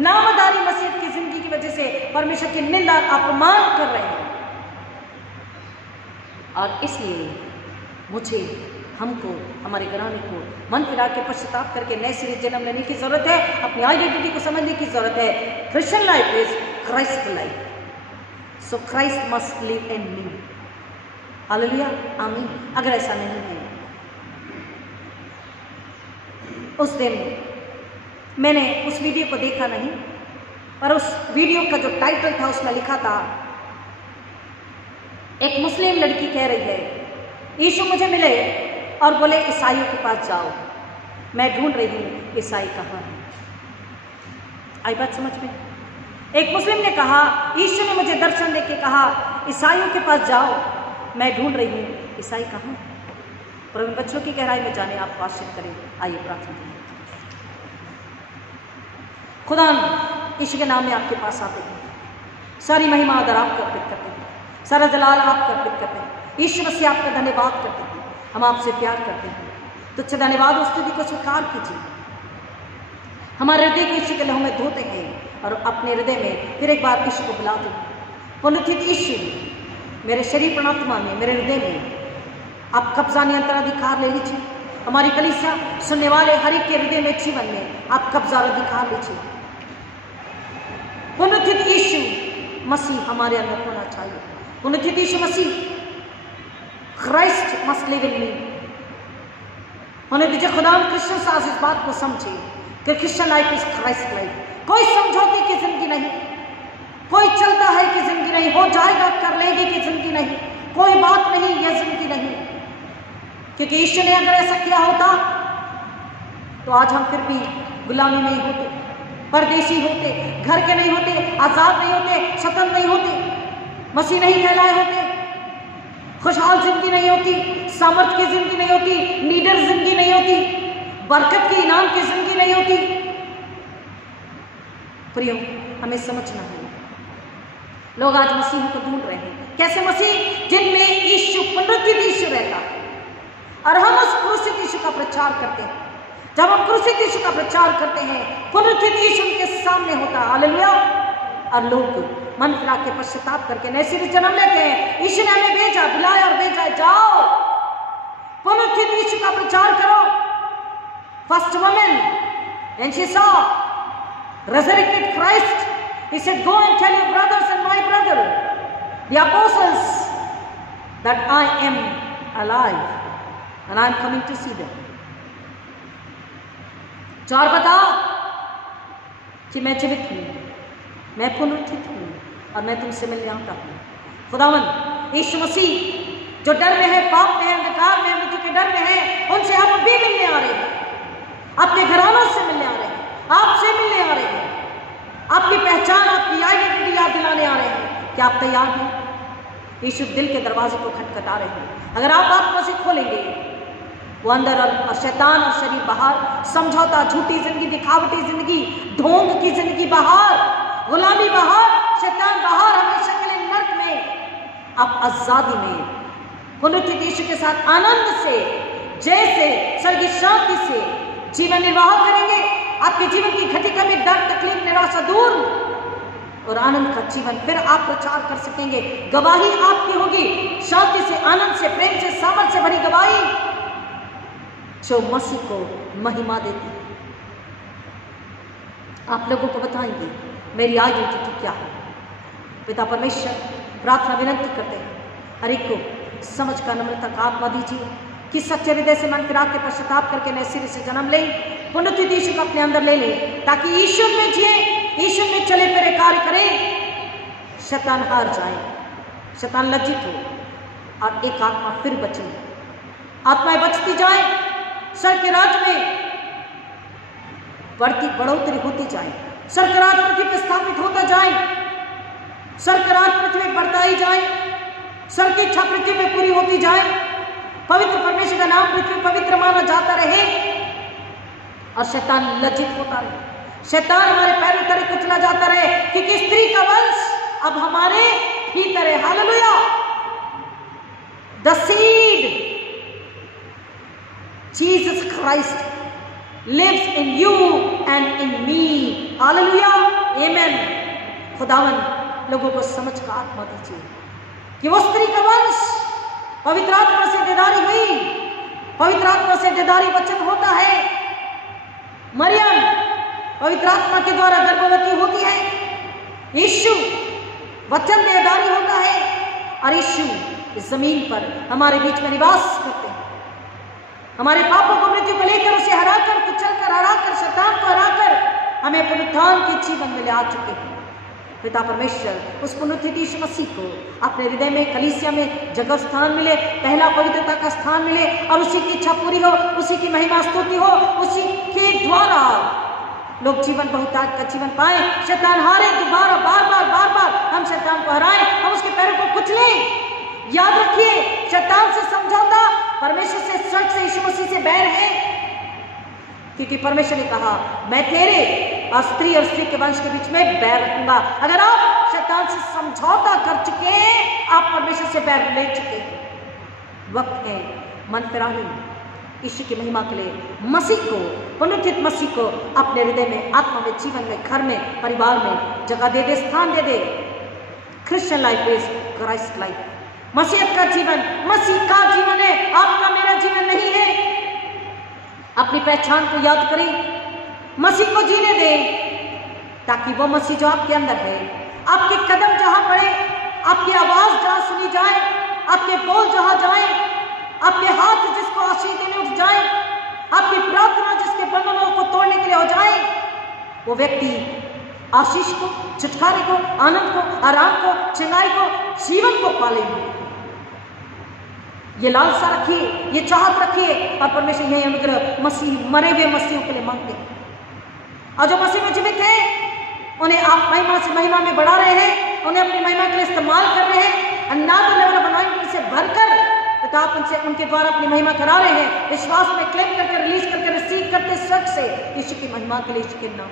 नामधारी मसीह की जिंदगी की वजह से परमेश्वर की निंदा, अपमान कर रहे हैं। और इसलिए मुझे, हमको, हमारे घराने को मन फिरा के पश्चाताप करके नए सिरे जन्म लेने की जरूरत है। अपनी आइडेंटिटी को समझने की जरूरत है। Christian life is Christ life, so Christ must live in me. Hallelujah, आमीन। अगर ऐसा नहीं है, उस दिन मैंने उस वीडियो को देखा नहीं, पर उस वीडियो का जो टाइटल था उसमें लिखा था, एक मुस्लिम लड़की कह रही है यीशु मुझे मिले और बोले ईसाइयों के पास जाओ, मैं ढूंढ रही हूँ ईसाई कहाँ है। आई बात समझ में? एक मुस्लिम ने कहा यीशु ने मुझे दर्शन देके कहा ईसाइयों के पास जाओ, मैं ढूंढ रही हूँ ईसाई कहाँ है। प्रभु बच्चों की गहराई में जाने आपको आशीष करें। आइए प्रार्थना करें। खुदा यीशु के नाम में आपके पास आते हैं, सारी महिमा आदर आपको अर्पित करते हैं, सारा जलाल आपको अर्पित करते हैं। यीशु मसीह आपका धन्यवाद करते हैं, हम आपसे प्यार करते हैं। तुच्छ धन्यवाद और स्तुति को स्वीकार कीजिए। हमारे हृदय को यीशु के लहू में धोते हैं और अपने हृदय में फिर एक बार यीशु को बुला दो। पुनरुत्थित यीशु मेरे शरीर पर आत्मा में, मेरे हृदय में आप कब्जा नियंत्रण अधिकार ले लीजिए। हमारी कलीसिया सुनने वाले हर एक के हृदय में, जीवन में आप कब्जा अधिकार लीजिए। पुनरुत्थित यीशु मसीह हमारे अंदर होना चाहिए। पुनरुत्थित यीशु मसीह, क्राइस्ट मस्ट लिव इन मी होने दीजिए। खुदा क्रिश्चियन सास इस बात को समझे कि Christian life is Christ life. कोई समझौते की जिंदगी नहीं, कोई चलता है कि जिंदगी नहीं, हो जाएगा कर लेगी की जिंदगी नहीं, कोई बात नहीं, यह जिंदगी नहीं। क्योंकि ईश्वर ने अगर ऐसा किया होता तो आज हम फिर भी गुलामी नहीं होते, परदेशी होते, घर के नहीं होते, आजाद नहीं होते, स्वतंत्र नहीं होते, मसीह नहीं कहलाए होते, खुशहाल जिंदगी नहीं होती, सामर्थ्य की जिंदगी नहीं होती, नीडर जिंदगी नहीं होती, बरकत की इनाम की जिंदगी नहीं होती। प्रियो, हमें समझना है, लोग आज मसीह को ढूंढ रहे हैं। कैसे मसीह? जिनमें यीशु, पुनरुत्थित यीशु रहता है और हम उस क्रूसित यीशु का प्रचार करते हैं। जब हम क्रूसित यीशु का प्रचार करते हैं, पुनरुत्थित यीशु उनके सामने होता है, हालेलुया। और लोग मन फिरा के पश्चाताप करके नए सिरे जन्म लेते हैं। यीशु ने हमें भेजा, बुलाया और भेजा, जाओ पुनरुत्थित यीशु का प्रचार करो। First woman, and she saw resurrected Christ. He said, go and tell your brothers and my brother, the apostles, that I am alive and I am coming to see them. चार बता कि मैं जीवित हूँ, मैं पुनरुत्थित हूँ और मैं तुमसे मिलने आता हूँ। खुदावन यीशु मसीह जो डर में है, पाप में है, अंधकार में है, मृत्यु के डर में है, उनसे आप भी मिलने आ रहे हैं, आपके घरानों से मिलने आ रहे हैं, आपसे मिलने आ रहे हैं, आपकी पहचान, आपकी आइडेंटिटी याद दिलाने आ रहे हैं। क्या आप तैयार हैं? यीशु दिल के दरवाजे को खटखटा रहे हैं। अगर आप आत्मा से खोलेंगे, वो अंदर और शैतान और शरीर बाहर, समझौता, झूठी जिंदगी, दिखावटी जिंदगी, ढोंग की जिंदगी बाहर, गुलामी बाहर, शैतान बाहर, हमेशा के लिए नर्क में। आप आजादी में पुनरुत्थित यीशु के साथ आनंद से, जैसे स्वर्गीय शांति से जीवन निर्वाह करेंगे। आपके जीवन की घटिका में डर, तकलीफ, निराशा दूर और आनंद का जीवन फिर आप प्रचार कर सकेंगे। गवाही आपकी होगी, शांति से, आनंद से, प्रेम से, सामर्थ से भरी गवाही जो मसीह को महिमा देती है। आप लोगों को बताएंगे मेरी आइडेंटिटी क्या है। पिता परमेश्वर, प्रार्थना विनंती करते हैं, हर एक को समझ का, नम्रता का आत्मा दीजिए कि सच्चे हृदय से मन फिरा के पश्चाताप करके नए सिरे से जन्म ले, पुनरुत्थित यीशु को अपने अंदर ले ले, ताकि ईश्वर में जिए, ईश्वर में चले फिरे, कार्य करें। शैतान हार जाए, शैतान लज्जित हो और एक आत्मा फिर बचे, आत्माएं बचती जाए, स्वर्ग के राज्य में बढ़ती बढ़ोतरी होती जाए, स्वर्ग का राज पृथ्वी पर स्थापित होता जाए, स्वर्ग का राज पृथ्वी में बढ़ता ही जाए, स्वर्ग की इच्छा पृथ्वी में पूरी होती जाए, पवित्र परमेश्वर का नाम पृथ्वी पवित्र माना जाता रहे और शैतान लज्जित होता रहे, शैतान हमारे पैरों तले कुचला जाता रहे, क्योंकि स्त्री का वंश अब हमारे भीतर है। Hallelujah. The seed Jesus Christ lives in you and in me. Hallelujah. Amen. खुदावन लोगों को समझ का आत्मा दीजिए कि वो स्त्री का वंश पवित्र आत्मा से देदारी हुई, पवित्र आत्मा से देदारी वचन होता है। मरियम पवित्र आत्मा के द्वारा गर्भवती होती है, यीशु वचन देदारी होता है और यीशु इस जमीन पर हमारे बीच में निवास करते हैं। हमारे पापों को, मृत्यु को लेकर उसे हराकर, कुचलकर, हराकर, शैतान को हराकर हमें पुनरुत्थान के जीवन में ले आ चुके हैं। पिता परमेश्वर उस पुनरुत्थित यीशु मसीह को अपने हृदय में, कलीसिया में जगह स्थान मिले, पहला पवित्रता का स्थान मिले और उसी की इच्छा पूरी हो, उसी की महिमा स्तुति हो, उसी के द्वारा लोग जीवन बहुतायत का जीवन पाए, शैतान हारे, दोबारा बार बार बार बार हम शैतान को हराएं, हम उसके पैरों को कुचलें। याद रखिए, शैतान से समझौता, परमेश्वर से, स्वर्ग से, यीशु मसीह से बैर है, क्योंकि परमेश्वर ने कहा मैं तेरे और स्त्री के वंश के बीच में बैर रखूंगा। अगर आप शैतान से समझौता कर चुके हैं, आप परमेश्वर से बैर ले चुके हैं। वक्त है मन फिराने, यीशु की महिमा के लिए मसीह को, पुनरुत्थित मसीह को अपने हृदय में, आत्मा में, जीवन में, घर में, परिवार में जगह दे दे, स्थान दे दे। Christian life is Christ life. मसीहत का जीवन मसीह का जीवन है। आप अपनी पहचान को याद करें, मसीह को जीने दें, ताकि वो मसीह जो आपके अंदर है, आपके कदम जहां पड़े, आपकी आवाज जहां सुनी जाए, आपके बोल जहां जाए, आपके हाथ जिसको आशीष देने उठ जाए, आपकी प्रार्थना जिसके बंधनों को तोड़ने के लिए हो जाए, वो व्यक्ति आशीष को, छुटकारे को, आनंद को, आराम को, चंगाई को, जीवन को पालेंगे। ये लालसा रखिए, ये चाहत रखिए, और परमेश्वर यही अनुग्रह मसीह, मरे हुए मसीहों के लिए मांगते हैं। और जो मसीह में जीवित है, उन्हें आप महिमा से महिमा में बढ़ा रहे हैं, उन्हें अपनी महिमा के लिए इस्तेमाल कर रहे हैं, अनादर लेवल बनाएंगे से भरकर, तो आप उनसे, उनके द्वारा अपनी महिमा करा रहे हैं, विश्वास में क्लेम करके, रिलीज करके, रिसीव करते सच से यीशु की महिमा के लिए, यीशु के नाम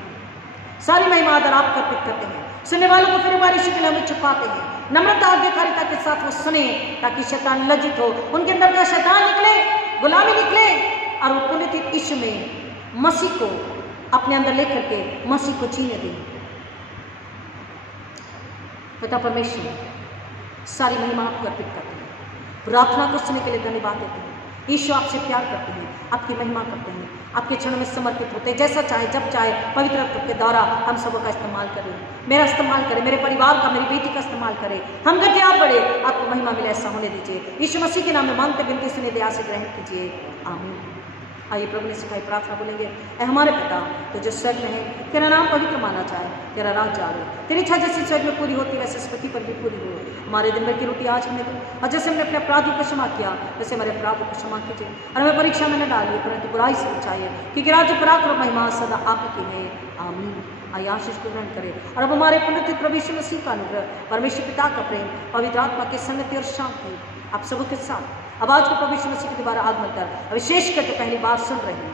सारी महिमा आदर आप अर्पित करते हैं। सुनने वालों को फिर बार यीशु के नाम में छुपाते हैं, नम्रता आज्ञाकारिता के साथ वो सुने, ताकि शैतान लज्जित हो, उनके अंदर का शैतान निकले, गुलामी निकले, और वो पुनरुत्थित यीशु में मसीह को अपने अंदर लेकर के मसीह को जीने दें। पिता परमेश्वर, सारी महिमा आपको अर्पित करते हैं, प्रार्थना को सुनने के लिए धन्यवाद देते हैं। यीशु आपसे प्यार करते हैं, आपकी महिमा करते हैं, आपके चरणों में समर्पित होते हैं। जैसा चाहे, जब चाहे, पवित्र आत्मा के द्वारा हम सबों का इस्तेमाल करें, मेरा इस्तेमाल करें, मेरे परिवार का, मेरी बेटी का इस्तेमाल करें, हम गति आप बढ़े, आपको महिमा मिले, ऐसा होने दीजिए। यीशु मसीह के नाम में मांगते विनती सुने दया से ग्रहण कीजिए, आमीन। आइए प्रभु ने सिखाई प्रार्थना बोलेंगे। ऐ हमारे पिता तो जो स्वर्ग में है, तेरा नाम पवित्र माना जाए, तेरा राज्य आवे, तेरी इच्छा जैसे स्वर्ग में पूरी होती वैसे पृथ्वी पर भी पूरी हो। हमारे दिन भर की रोटी आज हमें दो, और जैसे हमने अपने अपराधियों को क्षमा किया, वैसे हमारे अपराधों को क्षमा कीजिए, और हमें परीक्षा में न डालिए, परंतु बुराई से बचाइए, क्योंकि राज्य, पराक्रम, महिमा सदा आपकी है, आमीन। आइए आशीष को ग्रहण करें, और अब हमारे पुनरुत्थित प्रभु यीशु मसीह का अनुग्रह, परमेश्वर पिता का प्रेम, पवित्र आत्मा की संगति और शांति आप सबों के साथ अब आज को प्रभु यीशु मसीह के दोबारा आगमन कर विशेष करके पहली बार सुन रहे हैं,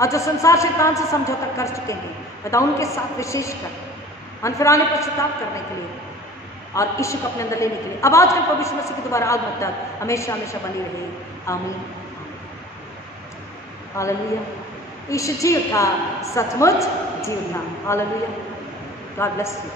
और जो संसार शैतान से समझौता कर चुके हैं, बता उनके साथ विशेष कर मन फिराने पर पश्चाताप करने के लिए और यीशु को अपने अंदर लेने के लिए अब आज कल प्रभु यीशु मसीह के दोबारा आगमन तक हमेशा हमेशा बनी रहे, आमीन। हालेलुया। यीशु जी का सचमुच जीवना, हालेलुया। God bless you.